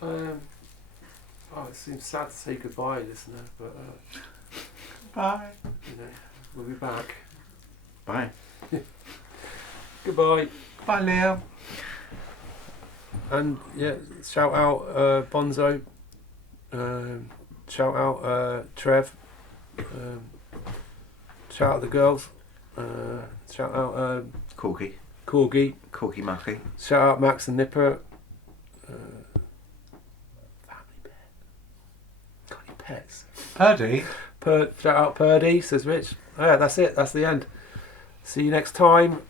Alright. It seems sad to say goodbye, listener, but Bye. we'll be back. Bye. Goodbye. Bye, Leo. And yeah, shout out Bonzo. Shout out Trev. Shout out the girls. Shout out Corky Corgi. Mucky. Shout out Max and Nipper. Family pet. Got any pets? Purdy. Shout out Purdy, says Rich. Oh, yeah, that's it. That's the end. See you next time.